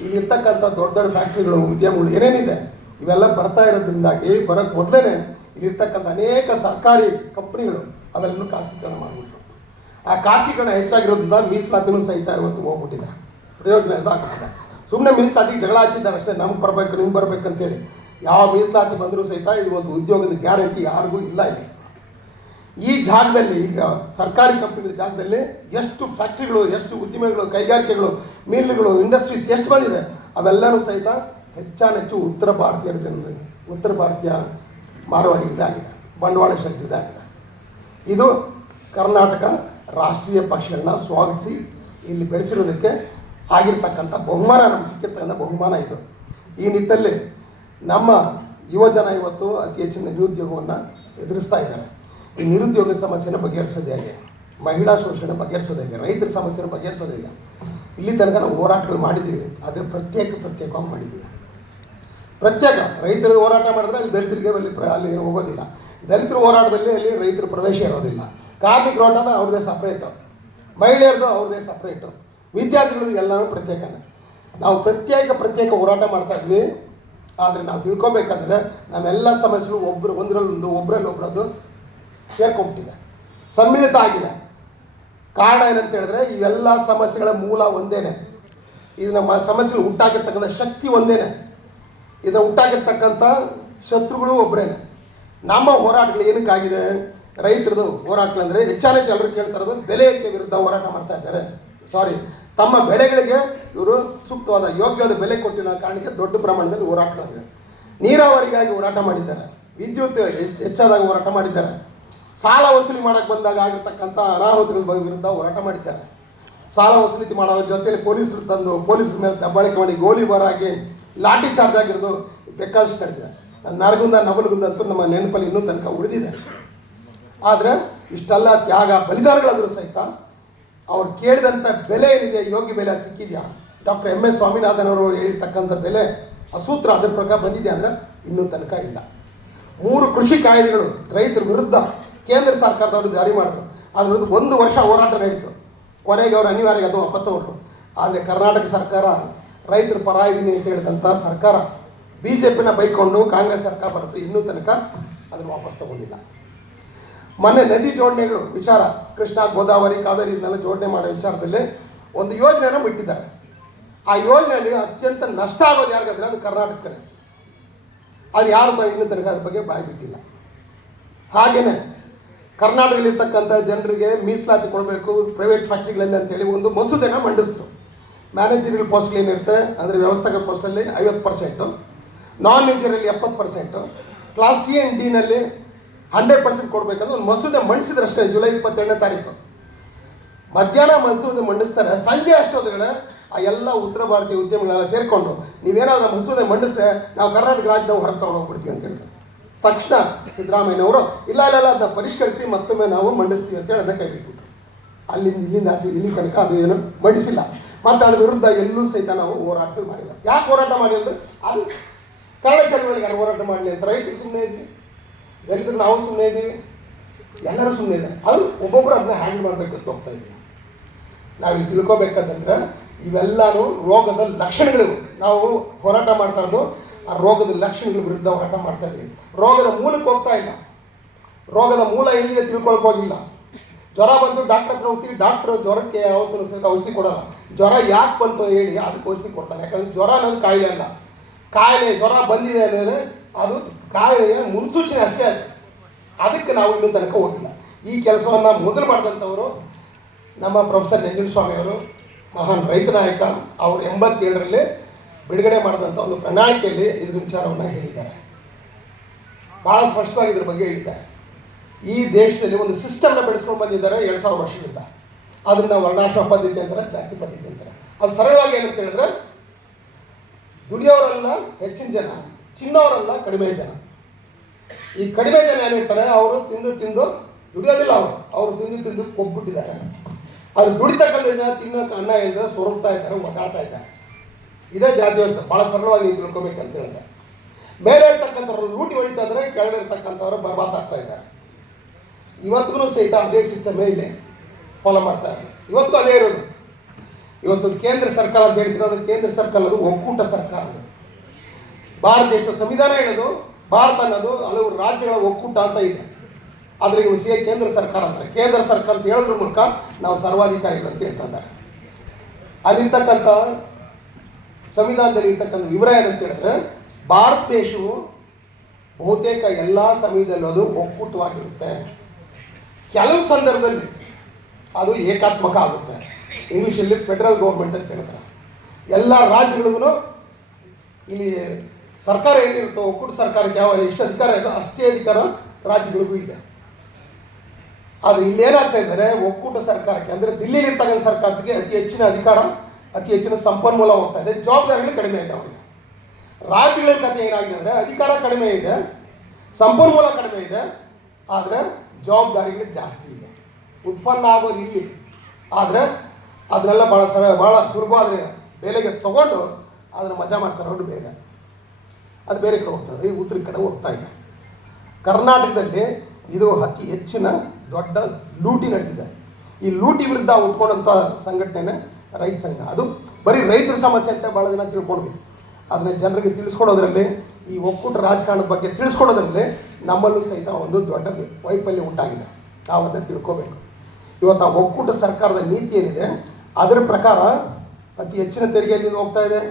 ಇಲ್ಲಿರ್ತಕ್ಕಂಥ ದೊಡ್ಡ ದೊಡ್ಡ ಫ್ಯಾಕ್ಟ್ರಿಗಳು, ಉದ್ಯಮಗಳು ಏನೇನಿದೆ ಇವೆಲ್ಲ ಬರ್ತಾ ಇರೋದ್ರಿಂದಾಗಿ ಬರೋಕ್ಕೆ ಮೊದಲೇ ಇಲ್ಲಿರ್ತಕ್ಕಂಥ ಅನೇಕ ಸರ್ಕಾರಿ ಕಂಪ್ನಿಗಳು ಅವೆಲ್ಲನೂ ಖಾಸಗೀಕರಣ ಮಾಡಿಬಿಟ್ರು. ಆ ಖಾಸಗೀಕರಣ ಹೆಚ್ಚಾಗಿರೋದ್ರಿಂದ ಮೀಸಲಾತಿನೂ ಸಹಿತ ಇವತ್ತು ಹೋಗ್ಬಿಟ್ಟಿದೆ. ಪ್ರಯೋಜನ ಇದಾಗ್ತದೆ. ಸುಮ್ಮನೆ ಮೀಸಲಾತಿಗೆ ಜಗಳ ಹಚ್ಚಿದ್ದಾರೆ ಅಷ್ಟೇ, ನಮ್ಗೆ ಬರಬೇಕು ನಿಮ್ಗೆ ಬರಬೇಕು ಅಂತೇಳಿ. ಯಾವ ಮೀಸಲಾತಿ ಬಂದರೂ ಸಹಿತ ಇವತ್ತು ಉದ್ಯೋಗದ ಗ್ಯಾರಂಟಿ ಯಾರಿಗೂ ಇಲ್ಲ. ಇಲ್ಲಿ ಈ ಜಾಗದಲ್ಲಿ ಈಗ ಸರ್ಕಾರಿ ಕಂಪ್ನಿಗಳ ಜಾಗದಲ್ಲಿ ಎಷ್ಟು ಫ್ಯಾಕ್ಟ್ರಿಗಳು, ಎಷ್ಟು ಉದ್ಯಮಿಗಳು, ಕೈಗಾರಿಕೆಗಳು, ಮಿಲ್ಗಳು, ಇಂಡಸ್ಟ್ರೀಸ್ ಎಷ್ಟು ಬಂದಿದೆ ಅವೆಲ್ಲವೂ ಸಹಿತ ಹೆಚ್ಚಾನೆಚ್ಚು ಉತ್ತರ ಭಾರತೀಯ ಜನರು, ಉತ್ತರ ಭಾರತೀಯ ಮಾರವಾಡಿಗಳಾಗಿದೆ, ಬಂಡವಾಳಶಾಹಿಗಳಾಗಿದೆ. ಇದು ಕರ್ನಾಟಕ ರಾಷ್ಟ್ರೀಯ ಪಕ್ಷಗಳನ್ನ ಸ್ವಾಗತಿಸಿ ಇಲ್ಲಿ ಬೆಳೆಸಿರೋದಕ್ಕೆ ಆಗಿರ್ತಕ್ಕಂಥ ಬಹುಮಾನ, ನಮ್ಗೆ ಸಿಕ್ಕಿರ್ತಕ್ಕಂಥ ಬಹುಮಾನ ಇದು. ಈ ನಿಟ್ಟಲ್ಲಿ ನಮ್ಮ ಯುವಜನ ಇವತ್ತು ಅತಿ ಹೆಚ್ಚಿನ ನಿರುದ್ಯೋಗವನ್ನು ಎದುರಿಸ್ತಾ ಇದ್ದಾರೆ. ಈ ನಿರುದ್ಯೋಗ ಸಮಸ್ಯೆನ ಬಗೆಹರಿಸೋದು ಹೇಗೆ, ಮಹಿಳಾ ಶೋಷಣೆ ಬಗೆಹರಿಸೋದು ಹೇಗೆ, ರೈತರ ಸಮಸ್ಯೆನ ಬಗೆಹರಿಸೋದು ಹೇಗೆ, ಇಲ್ಲಿ ತನಕ ನಾವು ಹೋರಾಟಗಳು ಮಾಡಿದ್ದೀವಿ. ಆದರೆ ಪ್ರತ್ಯೇಕವಾಗಿ ಮಾಡಿದ್ದೀವಿ. ಪ್ರತ್ಯೇಕ ರೈತರ ಹೋರಾಟ ಮಾಡಿದ್ರೆ ಅಲ್ಲಿ ದಲಿತರಿಗೆ ಅಲ್ಲಿ ಹೋಗೋದಿಲ್ಲ. ದಲಿತರ ಹೋರಾಟದಲ್ಲಿ ಅಲ್ಲಿ ರೈತರ ಪ್ರವೇಶ ಇರೋದಿಲ್ಲ. ಕಾರ್ಮಿಕರ ಹೋರಾಟ ಅವ್ರದ್ದೇ ಸಪ್ರೇಟು, ಮಹಿಳೆಯರದು ಅವ್ರದ್ದೇ ಸಪ್ರೇಟು, ವಿದ್ಯಾರ್ಥಿಗಳಿಗೆ ಎಲ್ಲರೂ ಪ್ರತ್ಯೇಕನೇ. ನಾವು ಪ್ರತ್ಯೇಕ ಹೋರಾಟ ಮಾಡ್ತಾ ಇದ್ವಿ. ಆದರೆ ನಾವು ತಿಳ್ಕೊಬೇಕಂದ್ರೆ ನಮ್ಮೆಲ್ಲ ಸಮಸ್ಯೆಗಳು ಒಬ್ಬರಲ್ಲಿ ಒಬ್ಬರದ್ದು ಸೇರ್ಕೊಂಡ್ಬಿಟ್ಟಿದೆ, ಸಮ್ಮಿಳಿತ ಆಗಿದೆ. ಕಾರಣ ಏನಂತ ಹೇಳಿದ್ರೆ ಇವೆಲ್ಲ ಸಮಸ್ಯೆಗಳ ಮೂಲ ಒಂದೇನೆ. ಇದು ನಮ್ಮ ಸಮಸ್ಯೆಗಳು ಹುಟ್ಟಾಕಿರ್ತಕ್ಕಂಥ ಶಕ್ತಿ ಒಂದೇನೆ. ಇದನ್ನು ಹುಟ್ಟಾಕಿರ್ತಕ್ಕಂಥ ಶತ್ರುಗಳು ಒಬ್ಬರೇನೆ. ನಮ್ಮ ಹೋರಾಟಗಳು ಏನಕ್ಕಾಗಿದೆ, ರೈತರದು ಹೋರಾಟಗಳಂದರೆ ಹೆಚ್ಚಾನೆಚ್ಚು ಎಲ್ಲರೂ ಕೇಳ್ತಾ ಇರೋದು ಬೆಲೆಗೆ ವಿರುದ್ಧ ಹೋರಾಟ ಮಾಡ್ತಾ ಇದ್ದಾರೆ. ತಮ್ಮ ಬೆಳೆಗಳಿಗೆ ಇವರು ಸೂಕ್ತವಾದ ಯೋಗ್ಯವಾದ ಬೆಲೆ ಕೊಟ್ಟಿರೋ ಕಾರಣಕ್ಕೆ ದೊಡ್ಡ ಪ್ರಮಾಣದಲ್ಲಿ ಹೋರಾಟಗಳಿದೆ. ನೀರಾವರಿಗಾಗಿ ಹೋರಾಟ ಮಾಡಿದ್ದಾರೆ, ವಿದ್ಯುತ್ ಹೆಚ್ಚಾದಾಗ ಹೋರಾಟ ಮಾಡಿದ್ದಾರೆ, ಸಾಲ ವಸೂಲಿ ಮಾಡೋಕ್ಕೆ ಬಂದಾಗ ಆಗಿರ್ತಕ್ಕಂಥ ಅನಾಹುತಗಳ ವಿರುದ್ಧ ಹೋರಾಟ ಮಾಡಿದ್ದಾರೆ. ಸಾಲ ವಸೂಲಿ ಮಾಡೋ ಜೊತೆಯಲ್ಲಿ ಪೊಲೀಸರು ತಂದು ಪೊಲೀಸರ ಮೇಲೆ ದಬ್ಬಾಳಿಕೆ ಮಾಡಿ ಗೋಲಿಬಾರಾಗಿ ಲಾಠಿ ಚಾರ್ಜ್ ಆಗಿರೋದು ಬೇಕಾದಷ್ಟು ನಡೆದಿದೆ. ನರಗುಂದ ನವಲಗುಂದ ಅಂತೂ ನಮ್ಮ ನೆನಪಲ್ಲಿ ಇನ್ನೂ ತನಕ ಉಳಿದಿದೆ. ಆದರೆ ಇಷ್ಟೆಲ್ಲ ತ್ಯಾಗ ಬಲಿದಾನಗಳಾದರೂ ಸಹಿತ ಅವ್ರು ಕೇಳಿದಂಥ ಬೆಲೆ ಏನಿದೆ, ಯೋಗ್ಯ ಬೆಲೆ ಅದು ಸಿಕ್ಕಿದೆಯಾ? ಡಾಕ್ಟರ್ MS ಸ್ವಾಮಿನಾಥನ್ ಅವರು ಹೇಳಿರ್ತಕ್ಕಂಥ ಬೆಲೆ, ಆ ಸೂತ್ರ ಅದ್ರ ಪ್ರಕಾರ ಬಂದಿದೆ ಅಂದರೆ ಇನ್ನೂ ತನಕ ಇಲ್ಲ. 3 ಕೃಷಿ ಕಾಯ್ದೆಗಳು ರೈತರ ವಿರುದ್ಧ ಕೇಂದ್ರ ಸರ್ಕಾರದವರು ಜಾರಿ ಮಾಡಿದ್ರು. ಅದ್ರ ವಿರುದ್ಧ 1 ವರ್ಷ ಹೋರಾಟ ನಡೀತು. ಕೊನೆಗೆ ಅವರು ಅನಿವಾರ್ಯ ಅದು ವಾಪಸ್ ತಗೊಂಡ್ರು. ಆದರೆ ಕರ್ನಾಟಕ ಸರ್ಕಾರ ರೈತರ ಪರ ಇದ್ದೀನಿ ಅಂತ ಹೇಳಿದಂಥ ಸರ್ಕಾರ BJPನ ಬೈಕೊಂಡು ಕಾಂಗ್ರೆಸ್ ಸರ್ಕಾರ ಬರುತ್ತೆ, ಇನ್ನೂ ತನಕ ಅದನ್ನು ವಾಪಸ್ ತಗೊಂಡಿಲ್ಲ. ಮೊನ್ನೆ ನದಿ ಜೋಡಣೆಗಳು ವಿಚಾರ, ಕೃಷ್ಣ ಗೋದಾವರಿ ಕಾವೇರಿ ಇದನ್ನೆಲ್ಲ ಜೋಡಣೆ ಮಾಡೋ ವಿಚಾರದಲ್ಲಿ ಒಂದು ಯೋಜನೆಯನ್ನು ಬಿಟ್ಟಿದ್ದಾರೆ. ಆ ಯೋಜನೆಯಲ್ಲಿ ಅತ್ಯಂತ ನಷ್ಟ ಆಗೋದು ಯಾರಿಗಾದ್ರೆ ಅದು ಕರ್ನಾಟಕನೇ. ಅದು ಯಾರು ಇನ್ನೂ ತನಕ ಅದ್ರ ಬಗ್ಗೆ ಬಾಯಿ ಬಿಟ್ಟಿಲ್ಲ. ಹಾಗೆಯೇ ಕರ್ನಾಟಕದಲ್ಲಿರ್ತಕ್ಕಂಥ ಜನರಿಗೆ ಮೀಸಲಾತಿ ಕೊಡಬೇಕು ಪ್ರೈವೇಟ್ ಫ್ಯಾಕ್ಟ್ರಿಗಳಲ್ಲಿ ಅಂತೇಳಿ ಒಂದು ಮಸೂದೆನ ಮಂಡಿಸಿದ್ರು. ಮ್ಯಾನೇಜರಿಯಲ್ ಪೋಸ್ಟ್ಗಳು ಏನಿರುತ್ತೆ ಅಂದರೆ ವ್ಯವಸ್ಥಾಪಕ ಪೋಸ್ಟಲ್ಲಿ 50%, ನಾನ್ ಮೇಜರಲ್ಲಿ 70%, ಕ್ಲಾಸ್ C and D ನಲ್ಲಿ 100% ಕೊಡಬೇಕಂದ್ರೆ ಒಂದು ಮಸೂದೆ ಮಂಡಿಸಿದ್ರಷ್ಟೇ. ಜುಲೈ 27ನೇ ತಾರೀಕು ಮಧ್ಯಾಹ್ನ ಮಸೂದೆ ಮಂಡಿಸ್ತಾರೆ. ಸಂಜೆ ಅಷ್ಟೊತ್ತಿಗೆ ಆ ಎಲ್ಲ ಉತ್ತರ ಭಾರತೀಯ ಉದ್ಯಮಿಗಳೆಲ್ಲ ಸೇರಿಕೊಂಡು ನೀವೇನಾದ್ರೂ ಮಸೂದೆ ಮಂಡಿಸಿದ್ರೆ ನಾವು ಕರ್ನಾಟಕ ರಾಜ್ಯದಾಗ ಹೊರಗೆ ತಗೊಂಡು ಹೋಗ್ಬಿಡ್ತೀವಿ ಅಂತ ಹೇಳಿದ್ರು. ತಕ್ಷಣ ಸಿದ್ದರಾಮಯ್ಯನವರು ಇಲ್ಲ ಅದನ್ನ ಪರಿಷ್ಕರಿಸಿ ಮತ್ತೊಮ್ಮೆ ನಾವು ಮಂಡಿಸ್ತೀವಿ ಅಂತೇಳಿ ಅದನ್ನ ಕೈ ಬಿಟ್ಬಿಟ್ರು. ಇಲ್ಲಿಂದ ಆಚೆ ಇಲ್ಲಿ ತನಕ ಅದು ಏನು ಮಂಡಿಸಿಲ್ಲ. ಮತ್ತು ಅದ್ರ ವಿರುದ್ಧ ಎಲ್ಲೂ ಸಹಿತ ನಾವು ಹೋರಾಟ ಮಾಡಿಲ್ಲ. ಯಾಕೆ ಹೋರಾಟ ಮಾಡಿಲ್ಲ? ಅದು ಕನ್ನಡ ಚಳವಳಿಗೆ ಯಾರು ಹೋರಾಟ ಮಾಡಲಿ ಅಂತ ರೈತರು ಸುಮ್ಮನೆ ಇದ್ವಿ, ದಲಿತರು ನಾವು ಸುಮ್ಮನೆ ಇದ್ದೀವಿ, ಎಲ್ಲರೂ ಸುಮ್ಮನೆ ಇದ್ದಾರೆ. ಅದು ಒಬ್ಬೊಬ್ಬರು ಅದನ್ನ ಹ್ಯಾಂಡಲ್ ಮಾಡಬೇಕಂತ ಹೋಗ್ತಾ ಇದ್ದೀವಿ. ನಾವಿಲ್ಲಿ ತಿಳ್ಕೊಬೇಕಂತಂದ್ರೆ ಇವೆಲ್ಲನೂ ರೋಗದ ಲಕ್ಷಣಗಳು. ನಾವು ಹೋರಾಟ ಮಾಡ್ತಾ ಇರೋದು ಆ ರೋಗದ ಲಕ್ಷಣಗಳ ವಿರುದ್ಧ ಹೋರಾಟ ಮಾಡ್ತಾ ಇದ್ದೀವಿ. ರೋಗದ ಮೂಲಕ್ಕೆ ಹೋಗ್ತಾ ಇಲ್ಲ. ರೋಗದ ಮೂಲ ಎಲ್ಲಿದೆ ತಿಳ್ಕೊಳಕ್ಕೆ ಹೋಗಿಲ್ಲ. ಜ್ವರ ಬಂದು ಡಾಕ್ಟರ್ ಹತ್ರ ಹೋಗ್ತೀವಿ, ಡಾಕ್ಟ್ರು ಜ್ವರಕ್ಕೆ ಯಾವತ್ತೂ ಸಹಿತ ಔಷಧಿ ಕೊಡೋಲ್ಲ. ಜ್ವರ ಯಾಕೆ ಬಂತು ಹೇಳಿ ಅದಕ್ಕೆ ಔಷಧಿ ಕೊಡ್ತಾನೆ. ಯಾಕಂದ್ರೆ ಜ್ವರ ಅನ್ನೋದು ಕಾಯಿಲೆ ಅಲ್ಲ. ಕಾಯಿಲೆ ಜ್ವರ ಬಂದಿದೆ ಅಂದರೆ ಅದು ಕಾಯಿಲೆಯ ಮುನ್ಸೂಚನೆ ಅಷ್ಟೇ. ಅದಕ್ಕೆ ನಾವು ಇನ್ನೂ ತನಕ ಹೋಗಿಲ್ಲ. ಈ ಕೆಲಸವನ್ನು ಮೊದಲು ಮಾಡಿದಂಥವರು ನಮ್ಮ ಪ್ರೊಫೆಸರ್ ನಂಜುಂಡಸ್ವಾಮಿಯವರು, ಮಹಾನ್ ರೈತ ನಾಯಕ. ಅವರು 87ರಲ್ಲಿ ಬಿಡುಗಡೆ ಮಾಡಿದಂಥ ಒಂದು ಪ್ರಣಾಳಿಕೆಯಲ್ಲಿ ಇದ್ರ ವಿಚಾರವನ್ನು ಹೇಳಿದ್ದಾರೆ. ಭಾಳ ಸ್ಪಷ್ಟವಾಗಿ ಇದ್ರ ಬಗ್ಗೆ ಹೇಳಿದ್ದಾರೆ. ಈ ದೇಶದಲ್ಲಿ ಒಂದು ಸಿಸ್ಟಮ್ನ ಬೆಳೆಸ್ಕೊಂಡು ಬಂದಿದ್ದಾರೆ 2000 ವರ್ಷದಿಂದ. ಅದನ್ನ ವರ್ಣಾಶ್ರಮ ಪದ್ಧತಿ ಅಂತಾರೆ, ಜಾತಿ ಪದ್ಧತಿ ಅಂತಾರೆ. ಅದು ಸರಳವಾಗಿ ಏನಂತ ಹೇಳಿದ್ರೆ ದುಡಿಯೋರೆಲ್ಲ ಹೆಚ್ಚಿನ ಜನ, ಚಿನ್ನವರೆಲ್ಲ ಕಡಿಮೆ ಜನ. ಈ ಕಡಿಮೆ ಜನ ಏನಿರ್ತಾರೆ ಅವರು ತಿಂದು ದುಡಿಯೋದಿಲ್ಲ. ಅವರು ತಿಂದು ಕೊಬ್ಬಿಟ್ಟಿದ್ದಾರೆ. ಅದು ದುಡಿತಕ್ಕಂಥ ಜನ ತಿನ್ನೋಕೆ ಅನ್ನ ಇಲ್ಲದೆ ಸೊರಗ್ತಾ ಇದ್ದಾರೆ, ಒದ್ದಾಡ್ತಾ ಇದ್ದಾರೆ. ಇದೇ ಜಾತಿ ವ್ಯವಸ್ಥೆ. ಭಾಳ ಸರಳವಾಗಿ ನೀವು ತಿಳ್ಕೊಬೇಕಂತ ಹೇಳಿದ್ರೆ ಮೇಲೆ ಇರ್ತಕ್ಕಂಥವ್ರು ಲೂಟಿ ಹೊಡಿತಾ ಇದ್ದಾರೆ, ಕೆಳಗಡೆ ಇರ್ತಕ್ಕಂಥವ್ರು ಬರ್ಬಾದ್ ಆಗ್ತಾ ಇದ್ದಾರೆ. ಇವತ್ತಿಗೂ ಸಹಿತ ಅದೇ ಸಿಸ್ಟಮೇ ಇಲ್ಲಿ ಫಾಲೋ ಮಾಡ್ತಾರೆ. ಇವತ್ತು ಅದೇ ಇರೋದು. ಇವತ್ತು ಕೇಂದ್ರ ಸರ್ಕಾರ ಅಂತ ಹೇಳ್ತೀರ, ಅದು ಕೇಂದ್ರ ಸರ್ಕಾರ ಅದು ಒಕ್ಕೂಟ ಸರ್ಕಾರ. ಅದು ಭಾರತ ದೇಶದ ಸಂವಿಧಾನ ಹೇಳೋದು ಭಾರತ ಅನ್ನೋದು ಹಲವು ರಾಜ್ಯಗಳ ಒಕ್ಕೂಟ ಅಂತ ಇದೆ. ಆದರೆ ಇವು ಕೇಂದ್ರ ಸರ್ಕಾರ ಅಂತಾರೆ. ಕೇಂದ್ರ ಸರ್ಕಾರ ಅಂತ ಹೇಳೋದ್ರ ಮೂಲಕ ನಾವು ಸರ್ವಾಧಿಕಾರಿಗಳು ಅಂತ ಹೇಳ್ತಾ ಇದ್ದಾರೆ. ಅಲ್ಲಿರ್ತಕ್ಕಂಥ ಸಂವಿಧಾನದಲ್ಲಿ ಇರ್ತಕ್ಕಂಥ ವಿವರ ಏನಂತ ಹೇಳಿದ್ರೆ ಭಾರತ ದೇಶವು ಬಹುತೇಕ ಎಲ್ಲ ಸಮಯದಲ್ಲೂ ಅದು ಒಕ್ಕೂಟವಾಗಿರುತ್ತೆ. ಕೆಲವು ಸಂದರ್ಭದಲ್ಲಿ ಅದು ಏಕಾತ್ಮಕ ಆಗುತ್ತೆ. ಇಂಗ್ಲೀಷಲ್ಲಿ ಫೆಡರಲ್ ಗೌರ್ಮೆಂಟ್ ಅಂತ ಹೇಳ್ತಾರೆ. ಎಲ್ಲ ರಾಜ್ಯಗಳಿಗೂ ಇಲ್ಲಿ ಸರ್ಕಾರ ಏನಿರುತ್ತೋ ಒಕ್ಕೂಟ ಸರ್ಕಾರಕ್ಕೆ ಎಷ್ಟು ಅಧಿಕಾರ ಇದೋ ಅಷ್ಟೇ ಅಧಿಕಾರ ರಾಜ್ಯಗಳಿಗೂ ಇದೆ. ಆದರೆ ಇಲ್ಲೇನಾಗ್ತಾ ಇದ್ದಾರೆ, ಒಕ್ಕೂಟ ಸರ್ಕಾರಕ್ಕೆ ಅಂದರೆ ದಿಲ್ಲಿಲಿರ್ತಕ್ಕಂಥ ಸರ್ಕಾರಕ್ಕೆ ಅತಿ ಹೆಚ್ಚಿನ ಅಧಿಕಾರ, ಅತಿ ಹೆಚ್ಚಿನ ಸಂಪನ್ಮೂಲ ಹೋಗ್ತಾ ಇದೆ, ಜವಾಬ್ದಾರಿಗಳು ಕಡಿಮೆ ಇದೆ ಅವರಿಗೆ. ರಾಜ್ಯಗಳ ಕಥೆ ಏನಾಗಿದೆ ಅಂದರೆ ಅಧಿಕಾರ ಕಡಿಮೆ ಇದೆ, ಸಂಪನ್ಮೂಲ ಕಡಿಮೆ ಇದೆ, ಆದರೆ ಜವಾಬ್ದಾರಿಗಳು ಜಾಸ್ತಿ ಇದೆ. ಉತ್ಪನ್ನ ಆಗೋದು ಇಲ್ಲಿ, ಆದರೆ ಅದನ್ನೆಲ್ಲ ಭಾಳ ಸುಲಭವಾದ ಬೆಲೆಗೆ ತಗೊಂಡು ಅದನ್ನು ಮಜಾ ಮಾಡ್ತಾರೆ ಅವರು. ಬೇರೆ ಅದು ಬೇರೆ ಕಡೆ ಹೋಗ್ತದೆ, ಈ ಉತ್ತರ ಕಡೆ ಹೋಗ್ತಾ ಇದೆ. ಕರ್ನಾಟಕದಲ್ಲಿ ಇದು ಅತಿ ಹೆಚ್ಚಿನ ದೊಡ್ಡ ಲೂಟಿ ನಡೆದಿದೆ. ಈ ಲೂಟಿ ವಿರುದ್ಧ ಉಟ್ಕೊಂಡಂಥ ಸಂಘಟನೆ ರೈತ ಸಂಘ. ಅದು ಬರೀ ರೈತರ ಸಮಸ್ಯೆ ಅಂತ ಭಾಳ ಜನ ತಿಳ್ಕೊಂಡ್ವಿ. ಅದನ್ನ ಜನರಿಗೆ ತಿಳಿಸ್ಕೊಡೋದ್ರಲ್ಲಿ, ಈ ಒಕ್ಕೂಟ ರಾಜಕಾರಣದ ಬಗ್ಗೆ ತಿಳಿಸ್ಕೊಡೋದ್ರಲ್ಲಿ ನಮ್ಮಲ್ಲೂ ಸಹಿತ ಒಂದು ದೊಡ್ಡ ವೈಫಲ್ಯ ಉಂಟಾಗಿದೆ. ನಾವು ಅದನ್ನು ತಿಳ್ಕೋಬೇಕು. ಇವತ್ತು ಆ ಒಕ್ಕೂಟ ಸರ್ಕಾರದ ನೀತಿ ಏನಿದೆ ಅದರ ಪ್ರಕಾರ ಅತಿ ಹೆಚ್ಚಿನ ತೆರಿಗೆಯಲ್ಲಿ ಹೋಗ್ತಾ ಇದೆ,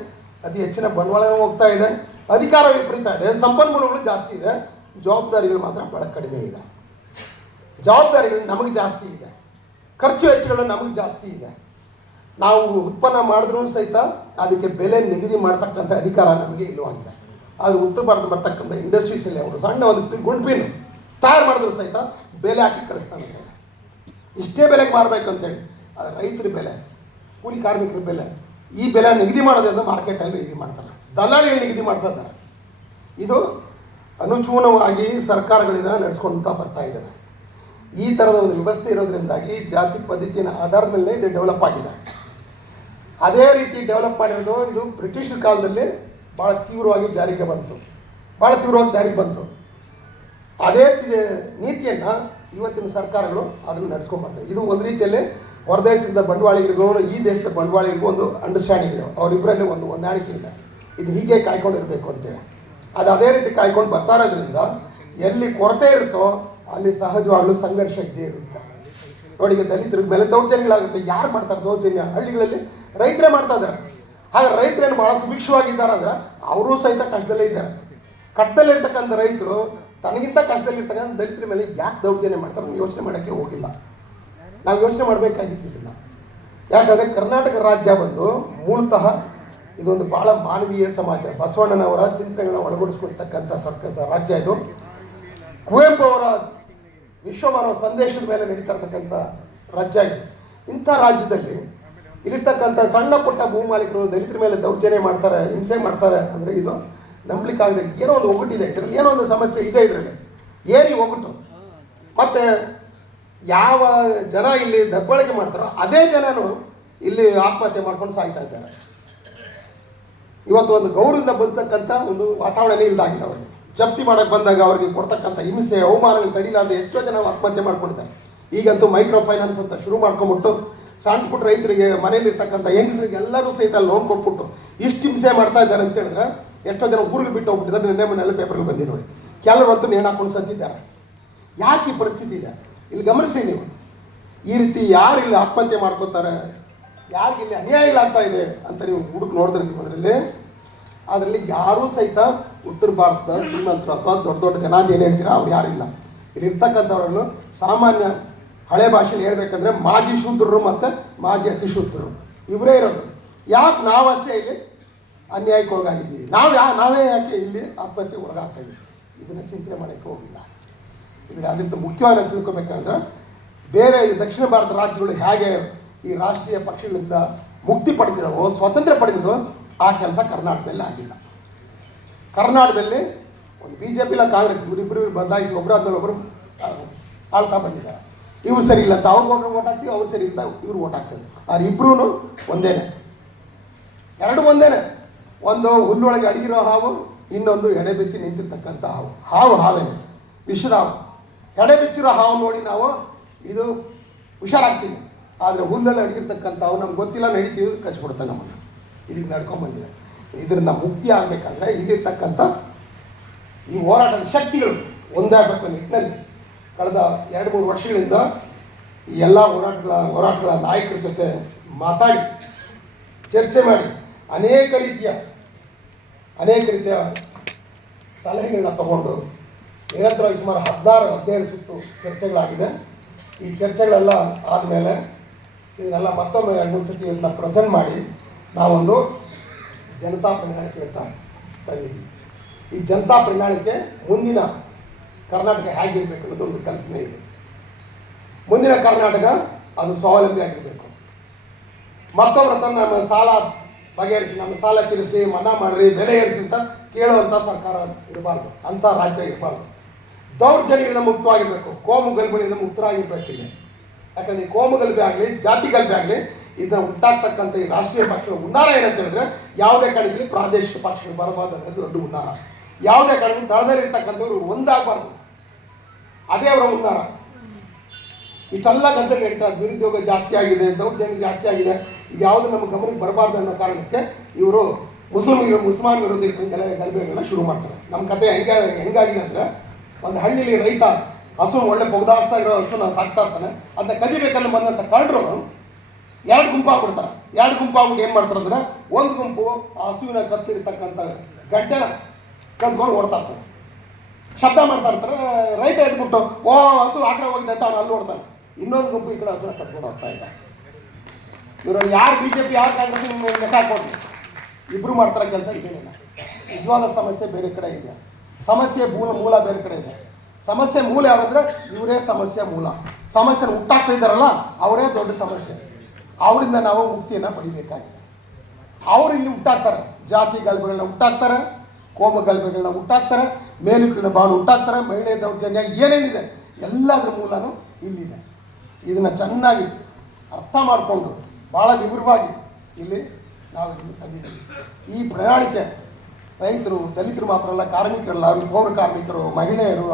ಅತಿ ಹೆಚ್ಚಿನ ಬಂಡವಾಳ ಹೋಗ್ತಾ ಇದೆ, ಅಧಿಕಾರ ವಿಪರೀತ ಇದೆ, ಸಂಪನ್ಮೂಲಗಳು ಜಾಸ್ತಿ ಇದೆ, ಜವಾಬ್ದಾರಿಗಳು ಮಾತ್ರ ಭಾಳ ಕಡಿಮೆ ಇದೆ. ಜವಾಬ್ದಾರಿಗಳು ನಮಗೆ ಜಾಸ್ತಿ ಇದೆ, ಖರ್ಚು ವೆಚ್ಚಗಳು ನಮಗೆ ಜಾಸ್ತಿ ಇದೆ. ನಾವು ಉತ್ಪನ್ನ ಮಾಡಿದ್ರೂ ಸಹಿತ ಅದಕ್ಕೆ ಬೆಲೆ ನಿಗದಿ ಮಾಡ್ತಕ್ಕಂಥ ಅಧಿಕಾರ ನಮಗೆ ಇಲ್ಲವಾಗಿದೆ. ಅದು ಉತ್ತರ ಭಾರತ ಬರ್ತಕ್ಕಂಥ ಇಂಡಸ್ಟ್ರೀಸಲ್ಲಿ ಅವರು ಸಣ್ಣ ಒಂದು ಗುಂಡ್ಪಿನ ತಯಾರು ಮಾಡಿದ್ರು ಸಹಿತ ಬೆಲೆ ಹಾಕಿ ಕಳಿಸ್ತಾನೆ. ಇಷ್ಟೇ ಬೆಲೆಗೆ ಮಾರಬೇಕು ಅಂತೇಳಿ. ಅದು ರೈತರ ಬೆಲೆ, ಕೂಲಿ ಕಾರ್ಮಿಕರ ಬೆಲೆ, ಈ ಬೆಲೆ ನಿಗದಿ ಮಾಡೋದ್ರಿಂದ ಮಾರ್ಕೆಟಲ್ಲಿ ನಿಗದಿ ಮಾಡ್ತಾರೆ, ದಲ್ಲಾಳಿಗಳು ನಿಗದಿ ಮಾಡ್ತಾ ಇದ್ದಾರೆ. ಇದು ಅನುಚೂನವಾಗಿ ಸರ್ಕಾರಗಳಿಂದ ನಡೆಸ್ಕೊಳ್ತಾ ಬರ್ತಾ ಇದ್ದಾರೆ. ಈ ಥರದ ಒಂದು ವ್ಯವಸ್ಥೆ ಇರೋದ್ರಿಂದಾಗಿ ಜಾತಿ ಪದ್ಧತಿಯ ಆಧಾರದ ಮೇಲೆ ಇದು ಡೆವಲಪ್ ಆಗಿದೆ. ಅದೇ ರೀತಿ ಡೆವಲಪ್ ಮಾಡಿರೋದು ಇದು ಬ್ರಿಟಿಷ್ ಕಾಲದಲ್ಲಿ ಭಾಳ ತೀವ್ರವಾಗಿ ಜಾರಿಗೆ ಬಂತು. ಅದೇ ನೀತಿಯನ್ನು ಇವತ್ತಿನ ಸರ್ಕಾರಗಳು ಅದನ್ನು ನಡೆಸ್ಕೊಂಡ್ಬರ್ತವೆ. ಇದು ಒಂದು ರೀತಿಯಲ್ಲಿ ಹೊರದೇಶದ ಬಂಡವಾಳಿಗರಿಗೂ ಈ ದೇಶದ ಬಂಡವಾಳಿಗರಿಗೂ ಒಂದು ಅಂಡರ್ಸ್ಟ್ಯಾಂಡಿಂಗ್ ಇದೆ, ಅವರಿಬ್ಬರಲ್ಲಿ ಒಂದು ಹೊಂದಾಣಿಕೆ ಇದೆ. ಇದು ಹೀಗೆ ಕಾಯ್ಕೊಂಡಿರಬೇಕು ಅಂತೇಳಿ ಅದು ಅದೇ ರೀತಿ ಕಾಯ್ಕೊಂಡು ಬರ್ತಾ ಇರೋದ್ರಿಂದ ಎಲ್ಲಿ ಕೊರತೆ ಇರುತ್ತೋ ಅಲ್ಲಿ ಸಹಜವಾಗ್ಲೂ ಸಂಘರ್ಷ ಇದ್ದೇ ಇರುತ್ತೆ. ನೋಡಿ, ಈಗ ದಲಿತರಿಗೆ ಬೆಲೆ ದೌರ್ಜನ್ಯಗಳಾಗುತ್ತೆ. ಯಾರು ಮಾಡ್ತಾರೆ ದೌರ್ಜನ್ಯ? ಹಳ್ಳಿಗಳಲ್ಲಿ ರೈತರೇ ಮಾಡ್ತಾ ಇದ್ದಾರೆ. ಹಾಗೆ ರೈತರೇನು ಭಾಳ ಸುಭಿಕ್ಷವಾಗಿದ್ದಾರೆ ಅಂದರೆ ಅವರೂ ಸಹಿತ ಕಷ್ಟದಲ್ಲೇ ಇದ್ದಾರೆ. ಕಷ್ಟದಲ್ಲಿರ್ತಕ್ಕಂಥ ರೈತರು ತನಗಿಂತ ಕಷ್ಟದಲ್ಲಿರ್ತಕ್ಕಂಥ ದಲಿತರ ಮೇಲೆ ಯಾಕೆ ದೌರ್ಜನ್ಯ ಮಾಡ್ತಾರೆ ನಾವು ಯೋಚನೆ ಮಾಡೋಕ್ಕೆ ಹೋಗಿಲ್ಲ. ನಾವು ಯೋಚನೆ ಮಾಡಬೇಕಾಗಿದ್ದಿಲ್ಲ. ಯಾಕಂದರೆ ಕರ್ನಾಟಕ ರಾಜ್ಯ ಬಂದು ಮೂಲತಃ ಇದೊಂದು ಭಾಳ ಮಾನವೀಯ ಸಮಾಜ. ಬಸವಣ್ಣನವರ ಚಿಂತನೆಗಳನ್ನ ಒಳಗೂಡಿಸ್ಕೊಳ್ತಕ್ಕಂಥ ರಾಜ್ಯ ಇದು. ಕುವೆಂಪು ಅವರ ವಿಶ್ವಮಾನವ ಸಂದೇಶದ ಮೇಲೆ ನಡೀತಾ ಇರ್ತಕ್ಕಂಥ ರಾಜ್ಯ ಇದು. ಇಂಥ ರಾಜ್ಯದಲ್ಲಿ ಇಲ್ಲಿರ್ತಕ್ಕಂಥ ಸಣ್ಣ ಪುಟ್ಟ ಭೂಮಾಲೀಕರು ದಲಿತರ ಮೇಲೆ ದೌರ್ಜನ್ಯ ಮಾಡ್ತಾರೆ, ಹಿಂಸೆ ಮಾಡ್ತಾರೆ ಅಂದರೆ ಇದು ನಂಬಲಿಕ್ಕಾಗದೆ. ಏನೋ ಒಂದು ಒಗ್ಗಟ್ಟಿದೆ ಇದರಲ್ಲಿ, ಏನೋ ಒಂದು ಸಮಸ್ಯೆ ಇದೆ ಇದರಲ್ಲಿ. ಏನು ಈ ಒಗ್ಗಟ್ಟು? ಮತ್ತು ಯಾವ ಜನ ಇಲ್ಲಿ ದಬ್ಬಾಳಿಕೆ ಮಾಡ್ತಾರೋ ಅದೇ ಜನನು ಇಲ್ಲಿ ಆತ್ಮಹತ್ಯೆ ಮಾಡ್ಕೊಂಡು ಸಾಯ್ತಾ ಇದ್ದಾರೆ. ಇವತ್ತು ಒಂದು ಗೌರವದಿಂದ ಬಂದತಕ್ಕಂಥ ಒಂದು ವಾತಾವರಣ ಇಲ್ದಾಗಿದೆ. ಅವರಿಗೆ ಜಪ್ತಿ ಮಾಡೋಕ್ಕೆ ಬಂದಾಗ ಅವರಿಗೆ ಕೊಡ್ತಕ್ಕಂಥ ಹಿಂಸೆ ಅವಮಾನಗಳು ತಡಿಲಾರ್ದೆ ಎಷ್ಟೋ ಜನ ಆತ್ಮಹತ್ಯೆ ಮಾಡ್ಕೊಂಡಿದ್ದಾರೆ. ಈಗಂತೂ ಮೈಕ್ರೋ ಫೈನಾನ್ಸ್ ಅಂತ ಶುರು ಮಾಡ್ಕೊಂಬಿಟ್ಟು ಸಣ್ಣ ಪುಟ್ಟ ರೈತರಿಗೆ ಮನೇಲಿರ್ತಕ್ಕಂಥ ಹೆಂಗಸರಿಗೆ ಎಲ್ಲರೂ ಸಹಿತ ಲೋನ್ ಕೊಟ್ಬಿಟ್ಟು ಇಷ್ಟು ಹಿಂಸೆ ಮಾಡ್ತಾ ಇದ್ದಾರೆ ಅಂತ ಹೇಳಿದ್ರೆ ಎಷ್ಟೋ ಜನ ಊರಿಗೆ ಬಿಟ್ಟು ಹೋಗ್ಬಿಟ್ಟಿದ್ದಾರೆ. ನಿನ್ನೆ ಮನೆಯಲ್ಲ ಪೇಪರ್ಗಳು ಬಂದಿ ನೋಡಿ, ಕೆಲವರಂತೂ ನೇಣು ಹಾಕೊಂಡು ಸತ್ತಿದ್ದಾರೆ. ಯಾಕೆ ಈ ಪರಿಸ್ಥಿತಿ ಇದೆ ಇಲ್ಲಿ ಗಮನಿಸಿ ನೀವು. ಈ ರೀತಿ ಯಾರು ಇಲ್ಲಿ ಆತ್ಮಹತ್ಯೆ ಮಾಡ್ಕೋತಾರೆ, ಯಾರಿಗೆ ಇಲ್ಲಿ ಅನ್ಯಾಯಗಳಾಗ್ತಾ ಇದೆ ಅಂತ ನೀವು ಹುಡುಕ್ ನೋಡಿದ್ರೆ ನೀವು ಅದರಲ್ಲಿ ಯಾರೂ ಸಹಿತ ಉತ್ತರ ಭಾರತದ ಶ್ರೀಮಂತರು ಅಥವಾ ದೊಡ್ಡ ದೊಡ್ಡ ಜನ ಏನು ಹೇಳ್ತೀರಾ ಅವ್ರು ಯಾರೂ ಇಲ್ಲ. ಇಲ್ಲಿ ಇರ್ತಕ್ಕಂಥವ್ರನ್ನು ಸಾಮಾನ್ಯ ಹಳೆ ಭಾಷೆಯಲ್ಲಿ ಹೇಳ್ಬೇಕಂದ್ರೆ ಮಾಜಿ ಶೂದ್ರರು ಮತ್ತು ಮಾಜಿ ಅತಿ ಶೂದ್ರರು ಇವರೇ ಇರೋದು. ಯಾಕೆ ನಾವಷ್ಟೇ ಇಲ್ಲಿ ಅನ್ಯಾಯಕ್ಕೆ ಒಳಗಾಗಿದ್ದೀವಿ, ನಾವೇ ಯಾಕೆ ಇಲ್ಲಿ ಆತ್ಮಹತ್ಯೆಗೆ ಒಳಗಾಗ್ತಾ ಇದ್ದೀವಿ, ಇದನ್ನು ಚಿಂತನೆ ಮಾಡೋಕ್ಕೆ ಹೋಗಿಲ್ಲ. ಇದನ್ನು ಅದರಿಂದ ಮುಖ್ಯವಾಗಿ ತಿಳ್ಕೊಬೇಕಂದ್ರೆ ಬೇರೆ ದಕ್ಷಿಣ ಭಾರತ ರಾಜ್ಯಗಳು ಹೇಗೆ ಈ ರಾಷ್ಟ್ರೀಯ ಪಕ್ಷಗಳಿಂದ ಮುಕ್ತಿ ಪಡೆದಿದ್ದಾವೋ, ಸ್ವಾತಂತ್ರ್ಯ ಪಡೆದಿದ್ದೋ, ಆ ಕೆಲಸ ಕರ್ನಾಟಕದಲ್ಲಿ ಆಗಿಲ್ಲ. ಕರ್ನಾಟಕದಲ್ಲಿ ಒಂದು BJP ಇಲ್ಲ ಕಾಂಗ್ರೆಸ್ ಇಬ್ಬರು ಬದಲಾಯಿಸಿ ಒಬ್ಬರಾದ್ಮೇಲೆ ಒಬ್ಬರು ಆಳ್ತಾ ಬಂದಿದ್ದಾರೆ. ಇವ್ರು ಸರಿ ಇಲ್ಲ ಅಂತ ಅವ್ರಿಗೆ ಓಟ್ ಹಾಕ್ತೀವಿ, ಅವ್ರು ಸರಿ ಇಲ್ಲ ಇವ್ರು ಓಟ್ ಹಾಕ್ತಾರೆ. ಆದ್ರೆ ಇಬ್ಬರೂ ಒಂದೇನೆ, ಎರಡು ಒಂದೇನೆ. ಒಂದು ಹುಲ್ಲೊಳಗೆ ಅಡಗಿರೋ ಹಾವು, ಇನ್ನೊಂದು ಎಡೆ ಬೆಚ್ಚಿ ನಿಂತಿರ್ತಕ್ಕಂಥ ಹಾವೇನೆ ವಿಷದ ಹಾವು. ಎಡೆ ಬೆಚ್ಚಿರೋ ಹಾವು ನೋಡಿ ನಾವು ಇದು ಹುಷಾರಾಗ್ತೀವಿ. ಆದರೆ ಹುಲ್ಲಲ್ಲಿ ಅಡಗಿರ್ತಕ್ಕಂಥ ಹಾವು ನಮ್ಗೆ ಗೊತ್ತಿಲ್ಲ, ನಡಿತೀವಿ, ಕಚ್ಚಿಬಿಡ್ತಾನೆ ನಮ್ಮನ್ನು. ಇಲ್ಲಿಗೆ ನಡ್ಕೊಂಬಂದಿದೆ. ಇದರಿಂದ ಮುಕ್ತಿ ಆಗಬೇಕಂದ್ರೆ ಇಲ್ಲಿರ್ತಕ್ಕಂಥ ಈ ಹೋರಾಟದ ಶಕ್ತಿಗಳು ಒಂದಾಗಬೇಕು ನಿಟ್ಟಿನಲ್ಲಿ ಕಳೆದ 2-3 ವರ್ಷಗಳಿಂದ ಈ ಎಲ್ಲ ಹೋರಾಟಗಳ ನಾಯಕರ ಜೊತೆ ಮಾತಾಡಿ ಚರ್ಚೆ ಮಾಡಿ ಅನೇಕ ರೀತಿಯ ಸಲಹೆಗಳನ್ನ ತಗೊಂಡು ನಿರಂತರವಾಗಿ ಸುಮಾರು 16-17 ಸುತ್ತು ಚರ್ಚೆಗಳಾಗಿದೆ. ಈ ಚರ್ಚೆಗಳೆಲ್ಲ ಆದಮೇಲೆ ಇದನ್ನೆಲ್ಲ ಮತ್ತೊಮ್ಮೆ 2-3 ಸತಿ ಇದನ್ನ ಪ್ರೆಸೆಂಟ್ ಮಾಡಿ ನಾವೊಂದು ಜನತಾ ಪ್ರಣಾಳಿಕೆ ಅಂತ ತಂದಿದ್ದೀವಿ. ಈ ಜನತಾ ಪ್ರಣಾಳಿಕೆ ಮುಂದಿನ ಕರ್ನಾಟಕ ಹೇಗಿರಬೇಕು ಅನ್ನೋದೊಂದು ಕಲ್ಪನೆ ಇದೆ. ಮುಂದಿನ ಕರ್ನಾಟಕ ಅದು ಸ್ವಾವಲಂಬಿ ಆಗಿರಬೇಕು. ಮತ್ತೊಬ್ಬರ ತನ್ನ ನಮ್ಮ ಸಾಲ ಬಗೆಹರಿಸಿ, ನಮ್ಮ ಸಾಲ ತೀರಿಸಿ, ಮನ್ನಾ ಮಾಡಿರಿ, ಬೆಲೆ ಏರಿಸಿ ಅಂತ ಕೇಳುವಂಥ ಸರ್ಕಾರ ಇರಬಾರ್ದು, ಅಂಥ ರಾಜ್ಯ ಇರಬಾರ್ದು. ದೌರ್ಜನ್ಯಗಳಿಂದ ಮುಕ್ತವಾಗಿರಬೇಕು, ಕೋಮು ಗಲಭೆಗಳಿಂದ ಮುಕ್ತರಾಗಿರ್ಬೇಕು. ಇಲ್ಲಿ ಯಾಕಂದರೆ ಈ ಕೋಮು ಗಲಭೆ ಆಗಲಿ, ಜಾತಿ ಗಲಭೆ ಆಗಲಿ, ಇದನ್ನ ಉಂಟಾಗ್ತಕ್ಕಂಥ ಈ ರಾಷ್ಟ್ರೀಯ ಪಕ್ಷಗಳ ಹುನ್ನಾರ ಏನಂತ ಹೇಳಿದ್ರೆ ಯಾವುದೇ ಕಾರಣದಲ್ಲಿ ಪ್ರಾದೇಶಿಕ ಪಕ್ಷಗಳು ಬರಬಾರ್ದು ಅನ್ನೋದು ದೊಡ್ಡ ಹುನ್ನಾರ. ಯಾವುದೇ ಕಾರಣಕ್ಕೂ ದಳದಲ್ಲಿರ್ತಕ್ಕಂಥವ್ರು ಒಂದಾಗಬಾರ್ದು, ಅದೇ ಅವರ ಹುನ್ನಾರ. ಇಷ್ಟೆಲ್ಲ ಗದ್ದಲ ನಡೀತಾ, ನಿರುದ್ಯೋಗ ಜಾಸ್ತಿ ಆಗಿದೆ, ದೌರ್ಜನ್ಯ ಜಾಸ್ತಿ ಆಗಿದೆ, ಇದು ಯಾವುದು ನಮ್ಮ ಗಮನಕ್ಕೆ ಬರಬಾರ್ದು ಅನ್ನೋ ಕಾರಣಕ್ಕೆ ಇವರು ಮುಸ್ಲ್ಮಾನ್ ವಿರೋಧಿ ಗಲಭೆಗಳನ್ನ ಶುರು ಮಾಡ್ತಾರೆ. ನಮ್ಮ ಕತೆ ಹೆಂಗಾಗಿದೆ ಅಂದರೆ, ಒಂದು ಹಳ್ಳಿಯಲ್ಲಿ ರೈತ ಹಸು ಒಳ್ಳೆ ಪೊಗದಾಡ್ಸ್ತಾ ಇರೋ ಹಸುನ ಸಾಕ್ತಾ ಇರ್ತಾನೆ. ಅದನ್ನ ಕದಿಬೇಕಲ್ಲಿ ಬಂದಂಥ ಕಳ್ಳರು 2 ಗುಂಪಾಗ್ಬಿಡ್ತಾರೆ. 2 ಗುಂಪಾಗ್ಬಿಟ್ಟು ಏನು ಮಾಡ್ತಾರೆ ಅಂದರೆ, ಒಂದು ಗುಂಪು ಆ ಹಸುವಿನ ಕತ್ತಿರ್ತಕ್ಕಂಥ ಗಡ್ಡೆನ ಕದ್ಕೊಂಡು ಓಡ್ತಾ ಇರ್ತಾರೆ, ಶಬ್ದ ಮಾಡ್ತಾ ಇರ್ತಾರೆ. ರೈತ ಎದ್ಬಿಟ್ಟು ಓ ಹಸು ಆ ಕಡೆ ಹೋಗಿದೆ ಅಂತ ಅವ್ನು ಅಲ್ಲಿ ಓಡ್ತಾನೆ. ಇನ್ನೊಂದು ಗುಂಪು ಈ ಕಡೆ ಹಸುನ ಕತ್ಕೊಂಡು ಹೋಗ್ತಾ ಇದ್ದಾರೆ. ಇವರು ಯಾರು BJP ಯಾರು ಕಾಂಗ್ರೆಸ್ ನಿಮ್ಮ ಲೆಕ್ಕ ಹಾಕೊಂಡು ಇಬ್ಬರು ಮಾಡ್ತಾರೆ ಕೆಲಸ. ಇದೇನಿಲ್ಲ, ನಿಜವಾದ ಸಮಸ್ಯೆ ಬೇರೆ ಕಡೆ ಇದೆ. ಸಮಸ್ಯೆ ಮೂಲ ಬೇರೆ ಕಡೆ ಇದೆ. ಸಮಸ್ಯೆ ಮೂಲ ಯಾವಂದ್ರೆ ಇವರೇ ಸಮಸ್ಯೆ ಮೂಲ. ಸಮಸ್ಯೆ ಹುಟ್ಟಾಗ್ತಾ ಇದ್ದಾರಲ್ಲ ಅವರೇ ದೊಡ್ಡ ಸಮಸ್ಯೆ. ಅವರಿಂದ ನಾವು ಮುಕ್ತಿಯನ್ನು ಪಡಿಬೇಕಾಗಿದೆ. ಅವರು ಇಲ್ಲಿ ಹುಟ್ಟಾಗ್ತಾರೆ, ಜಾತಿ ಗಲಭೆಗಳನ್ನ ಹುಟ್ಟಾಗ್ತಾರೆ, ಕೋಮ ಗಲಭೆಗಳನ್ನ ಹುಟ್ಟಾಗ್ತಾರೆ, ಮೇಲುಕೀಳಿನ ಭಾವನೆ ಹುಟ್ಟಾಗ್ತಾರೆ, ಮಹಿಳೆ ದೌರ್ಜನ್ಯ ಏನೇನಿದೆ ಎಲ್ಲದರ ಮೂಲನೂ ಇಲ್ಲಿದೆ. ಇದನ್ನು ಚೆನ್ನಾಗಿ ಅರ್ಥ ಮಾಡಿಕೊಂಡು ಭಾಳ ವಿವರವಾಗಿ ಇಲ್ಲಿ ನಾವು ಇದನ್ನು ತಂದಿದ್ದೀವಿ. ಈ ಪ್ರಣಾಳಿಕೆ ರೈತರು, ದಲಿತರು ಮಾತ್ರ ಅಲ್ಲ, ಕಾರ್ಮಿಕರಲ್ಲ, ಪೌರ ಕಾರ್ಮಿಕರು, ಮಹಿಳೆಯರು,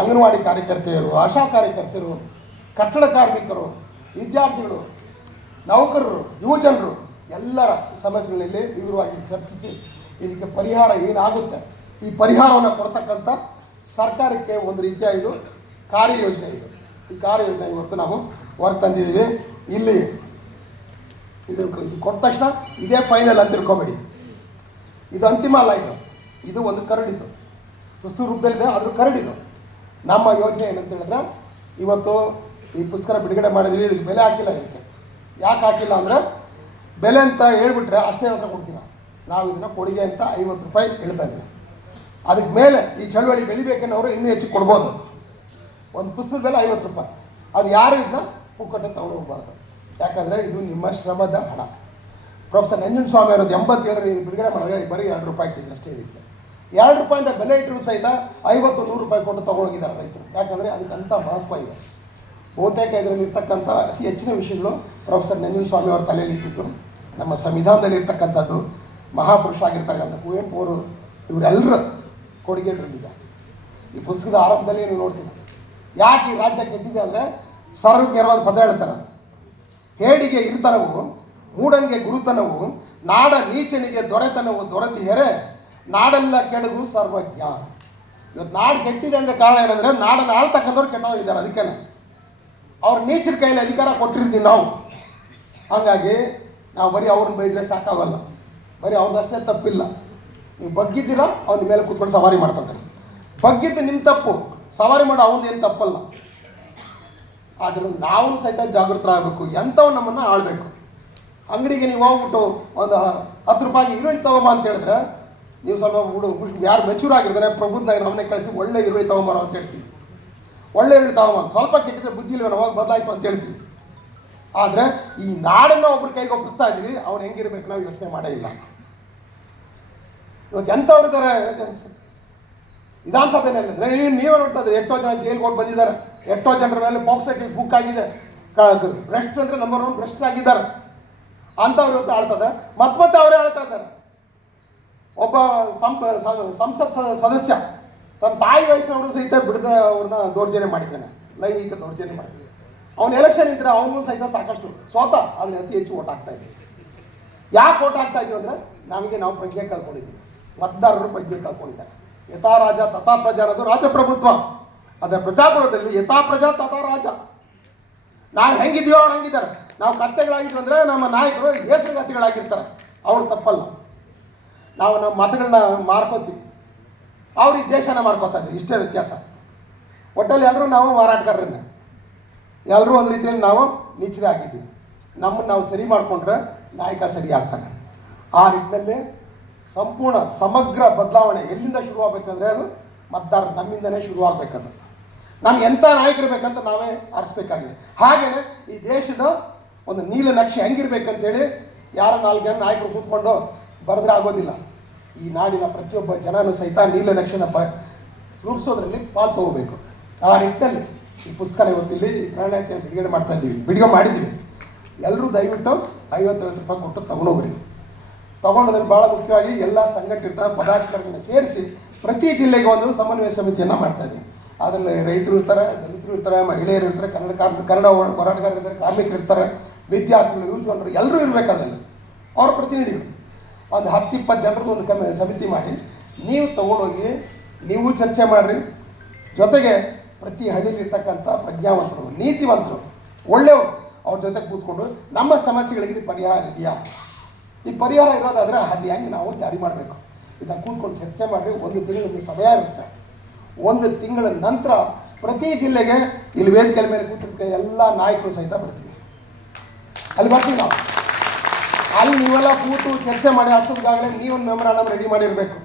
ಅಂಗನವಾಡಿ ಕಾರ್ಯಕರ್ತೆಯರು, ಆಶಾ ಕಾರ್ಯಕರ್ತರು, ಕಟ್ಟಡ ಕಾರ್ಮಿಕರು, ವಿದ್ಯಾರ್ಥಿಗಳು, ನೌಕರರು, ಯುವಜನರು ಎಲ್ಲರ ಸಮಸ್ಯೆಗಳಲ್ಲಿ ವಿವರವಾಗಿ ಚರ್ಚಿಸಿ ಇದಕ್ಕೆ ಪರಿಹಾರ ಏನಾಗುತ್ತೆ ಈ ಪರಿಹಾರವನ್ನು ಕೊಡ್ತಕ್ಕಂಥ ಸರ್ಕಾರಕ್ಕೆ ಒಂದು ರೀತಿಯ ಇದು ಕಾರ್ಯಯೋಜನೆ. ಈ ಕಾರ್ಯಯೋಜನೆ ಇವತ್ತು ನಾವು ಹೊರತಂದಿದ್ದೀವಿ. ಇಲ್ಲಿ ಇದು ಕೊಟ್ಟ ತಕ್ಷಣ ಇದೇ ಫೈನಲ್ ಅಂತ ತಿಳ್ಕೊಬೇಡಿ, ಇದು ಅಂತಿಮ ಅಲ್ಲ. ಇದು ಒಂದು ಕರಡಿದು ಪುಸ್ತಕ ರೂಪದಲ್ಲಿದೆ, ಅದ್ರ ಕರಡಿದು. ನಮ್ಮ ಯೋಚನೆ ಏನಂತ ಹೇಳಿದ್ರೆ ಇವತ್ತು ಈ ಪುಸ್ತಕ ಬಿಡುಗಡೆ ಮಾಡಿದ್ವಿ, ಇದಕ್ಕೆ ಬೆಲೆ ಹಾಕಿಲ್ಲ. ಇದಕ್ಕೆ ಯಾಕೆ ಹಾಕಿಲ್ಲ ಅಂದರೆ ಬೆಲೆ ಅಂತ ಹೇಳ್ಬಿಟ್ರೆ ಅಷ್ಟೇ ಮಾತ್ರ ಕೊಡ್ತೀವಿ ನಾವು. ಇದನ್ನು ಕೊಡುಗೆ ಅಂತ 50 ರೂಪಾಯಿ ಹೇಳ್ತಾ ಇದ್ದೀವಿ. ಅದಕ್ಕೆ ಮೇಲೆ ಈ ಚಳವಳಿ ಬೆಳಿಬೇಕನ್ನೋರು ಇನ್ನೂ ಹೆಚ್ಚು ಕೊಡ್ಬೋದು. ಒಂದು ಪುಸ್ತಕದ ಬೆಲೆ 50 ರೂಪಾಯಿ. ಅದು ಯಾರು ಇದನ್ನ ಪುಕ್ಕಟ್ಟೆ ತಗೊಂಡು ಹೋಗ್ಬಾರ್ದು, ಯಾಕಂದರೆ ಇದು ನಿಮ್ಮ ಶ್ರಮದ ಹಣ. ಪ್ರೊಫೆಸರ್ ನಂಜುಂಡಸ್ವಾಮಿ ಅವರದ್ದು 87 ಬಿಡುಗಡೆ ಮಾಡಿದಾಗ ಬರೀ 2 ರೂಪಾಯಿ ಇಟ್ಟಿದ್ರು ಅಷ್ಟೇ. ಇದಕ್ಕೆ 2 ರೂಪಾಯಿಂದ ಬೆಲೆ ಇಟ್ಟರು ಸಹಿತ 50-100 ರೂಪಾಯಿ ಕೊಟ್ಟು ತೊಗೊಂಡೋಗಿದ್ದಾರೆ ರೈತರು. ಯಾಕಂದರೆ ಅದಕ್ಕಂಥ ಮಹತ್ವ ಇದೆ. ಬಹುತೇಕ ಇದರಲ್ಲಿ ಇರ್ತಕ್ಕಂಥ ಅತಿ ಹೆಚ್ಚಿನ ವಿಷಯಗಳು ಪ್ರೊಫೆಸರ್ ನಂಜುಂಡಸ್ವಾಮಿ ಅವರ ತಲೆಯಲ್ಲಿ ಇದ್ದಿದ್ದು, ನಮ್ಮ ಸಂವಿಧಾನದಲ್ಲಿ ಇರ್ತಕ್ಕಂಥದ್ದು, ಮಹಾಪುರುಷ ಆಗಿರ್ತಕ್ಕಂಥ ಕುವೆಂಪು ಅವರು, ಇವರೆಲ್ಲರ ಕೊಡುಗೆ ಇದರಲ್ಲಿದೆ. ಈ ಪುಸ್ತಕದ ಆರಂಭದಲ್ಲಿ ನೀವು ನೋಡ್ತೀವಿ ಯಾಕೆ ಈ ರಾಜ್ಯ ಕೆಟ್ಟಿದೆ ಅಂದರೆ ಸರ್ವಜ್ಞರವಾದ ಪದ ಹೇಳ್ತಾರೆ. ಹೇಡಿಗೆ ಇರ್ತನವು, ಮೂಡಂಗೆ ಗುರುತನವು, ನಾಡ ನೀಚನಿಗೆ ದೊರೆತನವು ದೊರೆತಿಯರೆ ನಾಡೆಲ್ಲ ಕೆಡಗು ಸರ್ವಜ್ಞ. ಇವತ್ತು ನಾಡು ಕೆಟ್ಟಿದೆ ಅಂದರೆ ಕಾರಣ ಏನಂದರೆ ನಾಡನ್ನು ಆಳ್ತಕ್ಕಂಥವ್ರು ಕೆಟ್ಟೋಗಿದ್ದಾರೆ. ಅದಕ್ಕೆ ಅವ್ರ ನೀಚರ ಕೈಯಲ್ಲಿ ಅಧಿಕಾರ ಕೊಟ್ಟಿರ್ತೀವಿ ನಾವು. ಹಾಗಾಗಿ ನಾವು ಬರೀ ಅವ್ರನ್ನ ಬೈದರೆ ಸಾಕಾಗಲ್ಲ. ಬರೀ ಅವ್ರದ್ದಷ್ಟೇ ತಪ್ಪಿಲ್ಲ. ನೀವು ಬಗ್ಗಿದ್ದೀರಾ, ಅವ್ನ ಮೇಲೆ ಕೂತ್ಕೊಂಡು ಸವಾರಿ ಮಾಡ್ತಾರೆ. ಬಗ್ಗಿದ್ದು ನಿಮ್ಮ ತಪ್ಪು, ಸವಾರಿ ಮಾಡೋ ಅವನದು ಏನು ತಪ್ಪಲ್ಲ. ಆದ್ದರಿಂದ ನಾವು ಸಹಿತ ಜಾಗೃತರಾಗಬೇಕು. ಎಂಥವು ನಮ್ಮನ್ನು ಆಳಬೇಕು. ಅಂಗಡಿಗೆ ನೀವು ಹೋಗ್ಬಿಟ್ಟು ಒಂದು 10 ರೂಪಾಯಿಗೆ ಈರುಳ್ಳಿ ತಗೊಂಬ ಅಂತ ಹೇಳಿದ್ರೆ ನೀವು ಸ್ವಲ್ಪ ಯಾರು ಮೆಚೂರ್ ಆಗಿರ್ತಾರೆ ಪ್ರಬುದ್ಧ ನಮ್ಮನೆ ಕಳಿಸಿ ಒಳ್ಳೆ ಈರುಳ್ಳಿ ತೊಗೊಂಬರೋ ಅಂತ ಹೇಳ್ತೀವಿ. ಒಳ್ಳೆ ಈರುಳ್ಳಿ ತಗೊಂಬಂದು ಸ್ವಲ್ಪ ಕೆಟ್ಟಿದ್ರೆ ಬುದ್ಧಿ ಇಲ್ವ ಹೋಗಿ ಬದಲಾಯಿಸು ಅಂತ ಹೇಳ್ತೀವಿ. ಆದರೆ ಈ ನಾಡನ್ನು ಒಬ್ಬರ ಕೈಗೆ ಒಪ್ಪಿಸ್ತಾ ಇದ್ದೀವಿ, ಅವ್ನು ಹೆಂಗಿರ್ಬೇಕು ನಾವು ಯೋಚನೆ ಮಾಡೇ ಇಲ್ಲ. ಇವತ್ತು ಎಂಥವ್ರು ಇದ್ದಾರೆ ವಿಧಾನಸಭೆಯಲ್ಲಿದ್ದರೆ ನೀವೇ ನೋಡ್ತಾ ಇದ್ದೀರಿ. ಎಷ್ಟೋ ಜನ ಜೈಲ್ಗೆ ಹೋಗಿ ಬಂದಿದ್ದಾರೆ. ಎಷ್ಟೋ ಜನರ ಮೇಲೆ ಪೋಕ್ಸೋ ಕೇಸ್ ಬುಕ್ ಆಗಿದೆ. ಭ್ರಷ್ಟ ಅಂದರೆ ನಂಬರ್ 1 ಭ್ರಷ್ಟರಾಗಿದ್ದಾರೆ. ಅಂಥವ್ರು ಇವತ್ತು ಆಳ್ತದೆ. ಮತ್ತೆ ಅವರೇ ಆಳ್ತಾ ಇದ್ದಾರೆ. ಒಬ್ಬ ಸಂಸತ್ ಸದಸ್ಯ ತನ್ನ ತಾಯಿ ವಯಸ್ಸಿನವರು ಸಹಿತ ಬಿಡದೆ ಅವ್ರನ್ನ ದೌರ್ಜನ್ಯ ಮಾಡಿದ್ದಾನೆ, ಲೈಂಗಿಕ ದೌರ್ಜನ್ಯ ಮಾಡಿದ್ದಾನೆ. ಅವನು ಎಲೆಕ್ಷನ್ ಇದ್ದರೆ ಅವನು ಸಹಿತ ಸಾಕಷ್ಟು ಸ್ವತಃ ಅಲ್ಲಿ ಅತಿ ಹೆಚ್ಚು ಓಟ್ ಆಗ್ತಾ ಇದ್ದೀವಿ. ಯಾಕೆ ಓಟ್ ಆಗ್ತಾ ಇದೀವಿ ಅಂದರೆ ನಾವು ಪ್ರಜ್ಞೆ ಕಳ್ಕೊಂಡಿದ್ದೀವಿ. ಮತದಾರರು ಪ್ರಜ್ಞೆ ಕಳ್ಕೊಂಡಿದ್ದಾರೆ. ಯಥಾ ರಾಜ ತಥಾ ಪ್ರಜಾ ಅನ್ನೋದು ರಾಜಪ್ರಭುತ್ವ. ಅದರ ಪ್ರಜಾಪ್ರಭುತ್ವದಲ್ಲಿ ಯಥಾ ಪ್ರಜಾ ತಥಾ ರಾಜ. ನಾವು ಹೆಂಗಿದ್ದೀವೋ ಅವ್ರು ಹಂಗಿದ್ದಾರೆ. ನಾವು ಕತ್ತೆಗಳಾಗಿದ್ವಿ ಅಂದರೆ ನಮ್ಮ ನಾಯಕರು ಏಸುಗತಿಗಳಾಗಿರ್ತಾರೆ. ಅವ್ರು ತಪ್ಪಲ್ಲ. ನಾವು ನಮ್ಮ ಮತಗಳನ್ನ ಮಾರ್ಕೋತೀವಿ, ಅವ್ರು ಈ ದೇಶನ ಮಾರ್ಕೋತಾ ಇದ್ದೀವಿ. ಇಷ್ಟೇ ವ್ಯತ್ಯಾಸ. ಒಟ್ಟಲ್ಲಿ ಎಲ್ಲರೂ ನಾವು ಮಾರಾಟಗಾರರನ್ನೇ. ಎಲ್ಲರೂ ಒಂದು ರೀತಿಯಲ್ಲಿ ನಾವು ನೀಚರೇ ಆಗಿದ್ದೀವಿ. ನಮ್ಮನ್ನು ನಾವು ಸರಿ ಮಾಡಿಕೊಂಡ್ರೆ ನಾಯಕ ಸರಿ ಆಗ್ತಾನೆ. ಆ ನಿಟ್ಟಿನಲ್ಲಿ ಸಂಪೂರ್ಣ ಸಮಗ್ರ ಬದಲಾವಣೆ ಎಲ್ಲಿಂದ ಶುರುವಾಗಬೇಕಂದ್ರೆ ಅದು ಮತದಾರ ನಮ್ಮಿಂದನೇ ಶುರುವಾಗಬೇಕದು. ನಮ್ಗೆ ಎಂಥ ನಾಯಕರು ಬೇಕಂತ ನಾವೇ ಆರಿಸ್ಬೇಕಾಗಿದೆ. ಹಾಗೆಯೇ ಈ ದೇಶದ ಒಂದು ನೀಲನಕ್ಷೆ ಹೆಂಗಿರ್ಬೇಕಂತೇಳಿ ಯಾರೋ 4 ಜನ ನಾಯಕರು ಕೂತ್ಕೊಂಡು ಬರೆದ್ರೆ ಆಗೋದಿಲ್ಲ. ಈ ನಾಡಿನ ಪ್ರತಿಯೊಬ್ಬ ಜನನೂ ಸಹಿತ ನೀಲನಕ್ಷೆನ ರೂಪಿಸೋದ್ರಲ್ಲಿ ಪಾಲು ತಗೋಬೇಕು. ಆ ನಿಟ್ಟಿನಲ್ಲಿ ಈ ಪುಸ್ತಕನ ಇವತ್ತಿಲ್ಲಿ ಪ್ರಣಾಳಿಕೆ ಬಿಡುಗಡೆ ಮಾಡಿದ್ದೀವಿ. ಎಲ್ಲರೂ ದಯವಿಟ್ಟು 50 ರೂಪಾಯಿ ಕೊಟ್ಟು ತೊಗೊಂಡೋಗ್ರಿ. ತೊಗೊಂಡೋದ್ರಲ್ಲಿ ಭಾಳ ಮುಖ್ಯವಾಗಿ ಎಲ್ಲ ಸಂಘಟಿತ ಪದಾಧಿಕಾರಿಗಳನ್ನ ಸೇರಿಸಿ ಪ್ರತಿ ಜಿಲ್ಲೆಗೆ ಒಂದು ಸಮನ್ವಯ ಸಮಿತಿಯನ್ನು ಮಾಡ್ತಾಯಿದ್ದೀವಿ. ಅದರಲ್ಲಿ ರೈತರು ಇರ್ತಾರೆ, ದಲಿತರು ಇರ್ತಾರೆ, ಮಹಿಳೆಯರು ಇರ್ತಾರೆ, ಕನ್ನಡ ಹೋರಾಟಗಾರರು ಇರ್ತಾರೆ, ಕಾರ್ಮಿಕರು ಇರ್ತಾರೆ, ವಿದ್ಯಾರ್ಥಿಗಳು, ಯುವಜನರು ಎಲ್ಲರೂ ಇರಬೇಕು. ಅದರಲ್ಲಿ ಅವ್ರ ಪ್ರತಿನಿಧಿಗಳು ಒಂದು 10-20 ಜನರದ್ದು ಒಂದು ಸಮಿತಿ ಮಾಡಿ ನೀವು ತೊಗೊಂಡೋಗಿ ನೀವು ಚರ್ಚೆ ಮಾಡಿರಿ. ಜೊತೆಗೆ ಪ್ರತಿ ಹಳ್ಳಿಲಿರ್ತಕ್ಕಂಥ ಪ್ರಜ್ಞಾವಂತರು, ನೀತಿವಂತರು, ಒಳ್ಳೆಯವರು ಅವ್ರ ಜೊತೆ ಕೂತ್ಕೊಂಡು ನಮ್ಮ ಸಮಸ್ಯೆಗಳಿಗೆ ಪರಿಹಾರ ಇದೆಯಾ, ಈ ಪರಿಹಾರ ಇರೋದಾದರೆ ಅದು ಹೆಂಗೆ ನಾವು ಜಾರಿ ಮಾಡಬೇಕು ಇದನ್ನು ಕೂತ್ಕೊಂಡು ಚರ್ಚೆ ಮಾಡಿರಿ. 1 ತಿಂಗಳ ಸಮಯ ಇರುತ್ತೆ. 1 ತಿಂಗಳ ನಂತರ ಪ್ರತಿ ಜಿಲ್ಲೆಗೆ ಇಲ್ಲಿ ವೇದಿಕೆ ಮೇಲೆ ಕೂತಿರ್ತ ಎಲ್ಲ ನಾಯಕರು ಸಹಿತ ಬರ್ತೀವಿ. ಅಲ್ಲಿ ಬರ್ತೀವಿ ನಾವು. ಅಲ್ಲಿ ನೀವೆಲ್ಲ ಕೂತು ಚರ್ಚೆ ಮಾಡಿ ಅಷ್ಟೊಂದಾಗಲೇ ನೀವೊಂದು ಮೆಮೊರಾಂಡಮ್ ರೆಡಿ ಮಾಡಿರಬೇಕು.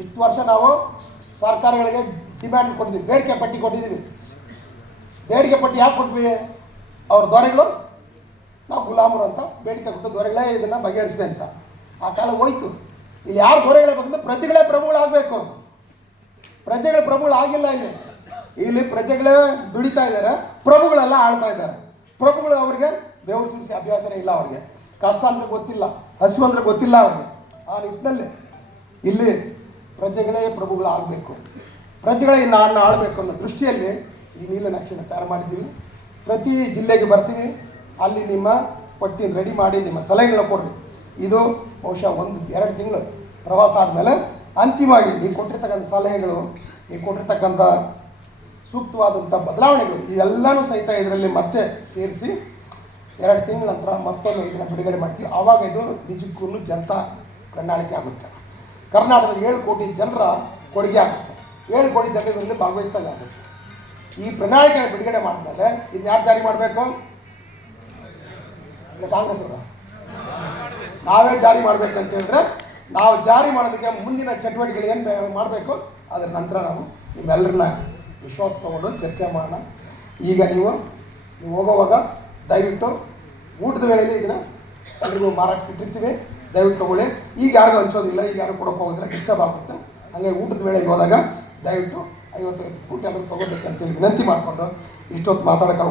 ಇಷ್ಟು ವರ್ಷ ನಾವು ಸರ್ಕಾರಗಳಿಗೆ ಡಿಮ್ಯಾಂಡ್ ಕೊಟ್ಟಿದ್ದೀವಿ, ಬೇಡಿಕೆ ಪಟ್ಟಿ ಕೊಟ್ಟಿದ್ದೀವಿ. ಬೇಡಿಕೆ ಪಟ್ಟಿ ಯಾಕೆ ಕೊಟ್ವಿ? ಅವ್ರ ದೊರೆಗಳು ನಾವು ಗುಲಾಮರು ಅಂತ ಬೇಡಿಕೆ ಕೊಟ್ಟು ದೊರೆಗಳೇ ಇದನ್ನು ಬಗೆಹರಿಸಿದೆ ಅಂತ. ಆ ಕಾಲ ಹೋಯ್ತು. ಇಲ್ಲಿ ಯಾರು ದೊರೆಗಳೇಬೇಕಂದ್ರೆ ಪ್ರಜೆಗಳೇ ಪ್ರಭುಗಳಾಗಬೇಕು. ಪ್ರಜೆಗಳ ಪ್ರಭುಗಳಾಗಿಲ್ಲ. ಇಲ್ಲಿ ಪ್ರಜೆಗಳೇ ದುಡಿತಾ ಇದ್ದಾರೆ, ಪ್ರಭುಗಳೆಲ್ಲ ಆಳ್ತಾ ಇದ್ದಾರೆ. ಪ್ರಭುಗಳು ಅವ್ರಿಗೆ ಬೆವರು ಸುರಿಸಿ ಅಭ್ಯಾಸನೇ ಇಲ್ಲ. ಅವ್ರಿಗೆ ಕಷ್ಟ ಅಂದರೆ ಗೊತ್ತಿಲ್ಲ, ಹಸಿವು ಅಂದರೆ ಗೊತ್ತಿಲ್ಲ ಅವ್ರಿಗೆ. ಆ ನಿಟ್ಟಿನಲ್ಲಿ ಇಲ್ಲಿ ಪ್ರಜೆಗಳೇ ಪ್ರಭುಗಳಾಗಬೇಕು. ಪ್ರಜೆಗಳಿಗೆ ನಾಡನ್ನ ಆಳಬೇಕು ಅನ್ನೋ ದೃಷ್ಟಿಯಲ್ಲಿ ಈ ನೀಲನಕ್ಷೆಯನ್ನು ತಯಾರು ಮಾಡಿದ್ದೀವಿ. ಪ್ರತಿ ಜಿಲ್ಲೆಗೆ ಬರ್ತೀವಿ, ಅಲ್ಲಿ ನಿಮ್ಮ ಪಟ್ಟಿನ ರೆಡಿ ಮಾಡಿ ನಿಮ್ಮ ಸಲಹೆಗಳನ್ನ ಕೊಡ್ರಿ. ಇದು ಬಹುಶಃ 1-2 ತಿಂಗಳು ಪ್ರವಾಸ ಆದಮೇಲೆ ಅಂತಿಮವಾಗಿ ನೀವು ಕೊಟ್ಟಿರ್ತಕ್ಕಂಥ ಸಲಹೆಗಳು, ನೀವು ಕೊಟ್ಟಿರ್ತಕ್ಕಂಥ ಸೂಕ್ತವಾದಂಥ ಬದಲಾವಣೆಗಳು ಇದೆಲ್ಲನೂ ಸಹಿತ ಇದರಲ್ಲಿ ಮತ್ತೆ ಸೇರಿಸಿ 2 ತಿಂಗಳ ನಂತರ ಮತ್ತೊಂದು ಇದನ್ನು ಬಿಡುಗಡೆ ಮಾಡ್ತೀವಿ. ಆವಾಗ ಇದು ನಿಜಕ್ಕೂ ಜನತಾ ಪ್ರಣಾಳಿಕೆ ಆಗುತ್ತೆ. ಕರ್ನಾಟಕದ 7 ಕೋಟಿ ಜನರ ಕೊಡುಗೆ ಆಗುತ್ತೆ. 7 ಕೋಟಿ ಜನರಲ್ಲಿ ಭಾಗವಹಿಸಿದಾಗ ಆಗುತ್ತೆ. ಈ ಪ್ರಣಾಳಿಕೆಯನ್ನು ಬಿಡುಗಡೆ ಮಾಡಿದ್ಮೇಲೆ ಇನ್ನು ಯಾರು ಜಾರಿ ಮಾಡಬೇಕು? ಕಾಂಗ್ರೆಸ್ ಅವರು ನಾವೇ ಜಾರಿ ಮಾಡಬೇಕು ಅಂತ ಹೇಳಿದ್ರೆ, ನಾವು ಜಾರಿ ಮಾಡೋದಕ್ಕೆ ಮುಂದಿನ ಚಟುವಟಿಕೆಗಳು ಏನು ಮಾಡಬೇಕು ಅದರ ನಂತರ ನಾವು ನಿಮ್ಮೆಲ್ಲರನ್ನ ವಿಶ್ವಾಸ ತಗೊಂಡು ಚರ್ಚೆ ಮಾಡೋಣ. ಈಗ ನೀವು ಹೋಗೋವಾಗ ದಯವಿಟ್ಟು ಊಟದ ವೇಳೆಯಲ್ಲಿ ಇದನ್ನು ಎಲ್ಲರಿಗೂ ಮಾರಾಟಕ್ಕೆ ಇಟ್ಟಿರ್ತೀವಿ, ದಯವಿಟ್ಟು ತೊಗೊಳ್ಳಿ. ಈಗ ಯಾರಿಗೂ ಹಂಚೋದಿಲ್ಲ, ಈಗ ಯಾರು ಕೊಡೋಕೆ ಹೋಗೋದಿಲ್ಲ, ಡಿಸ್ಟರ್ಬ್ ಆಗುತ್ತೆ. ಹಾಗೆ ಊಟದ ವೇಳೆಗೆ ಹೋದಾಗ ದಯವಿಟ್ಟು 50 ಊಟ ತೊಗೋಬೇಕಂತೇಳಿ ವಿನಂತಿ ಮಾಡಿಕೊಂಡು ಇಷ್ಟೊತ್ತು ಮಾತಾಡೋಕೆ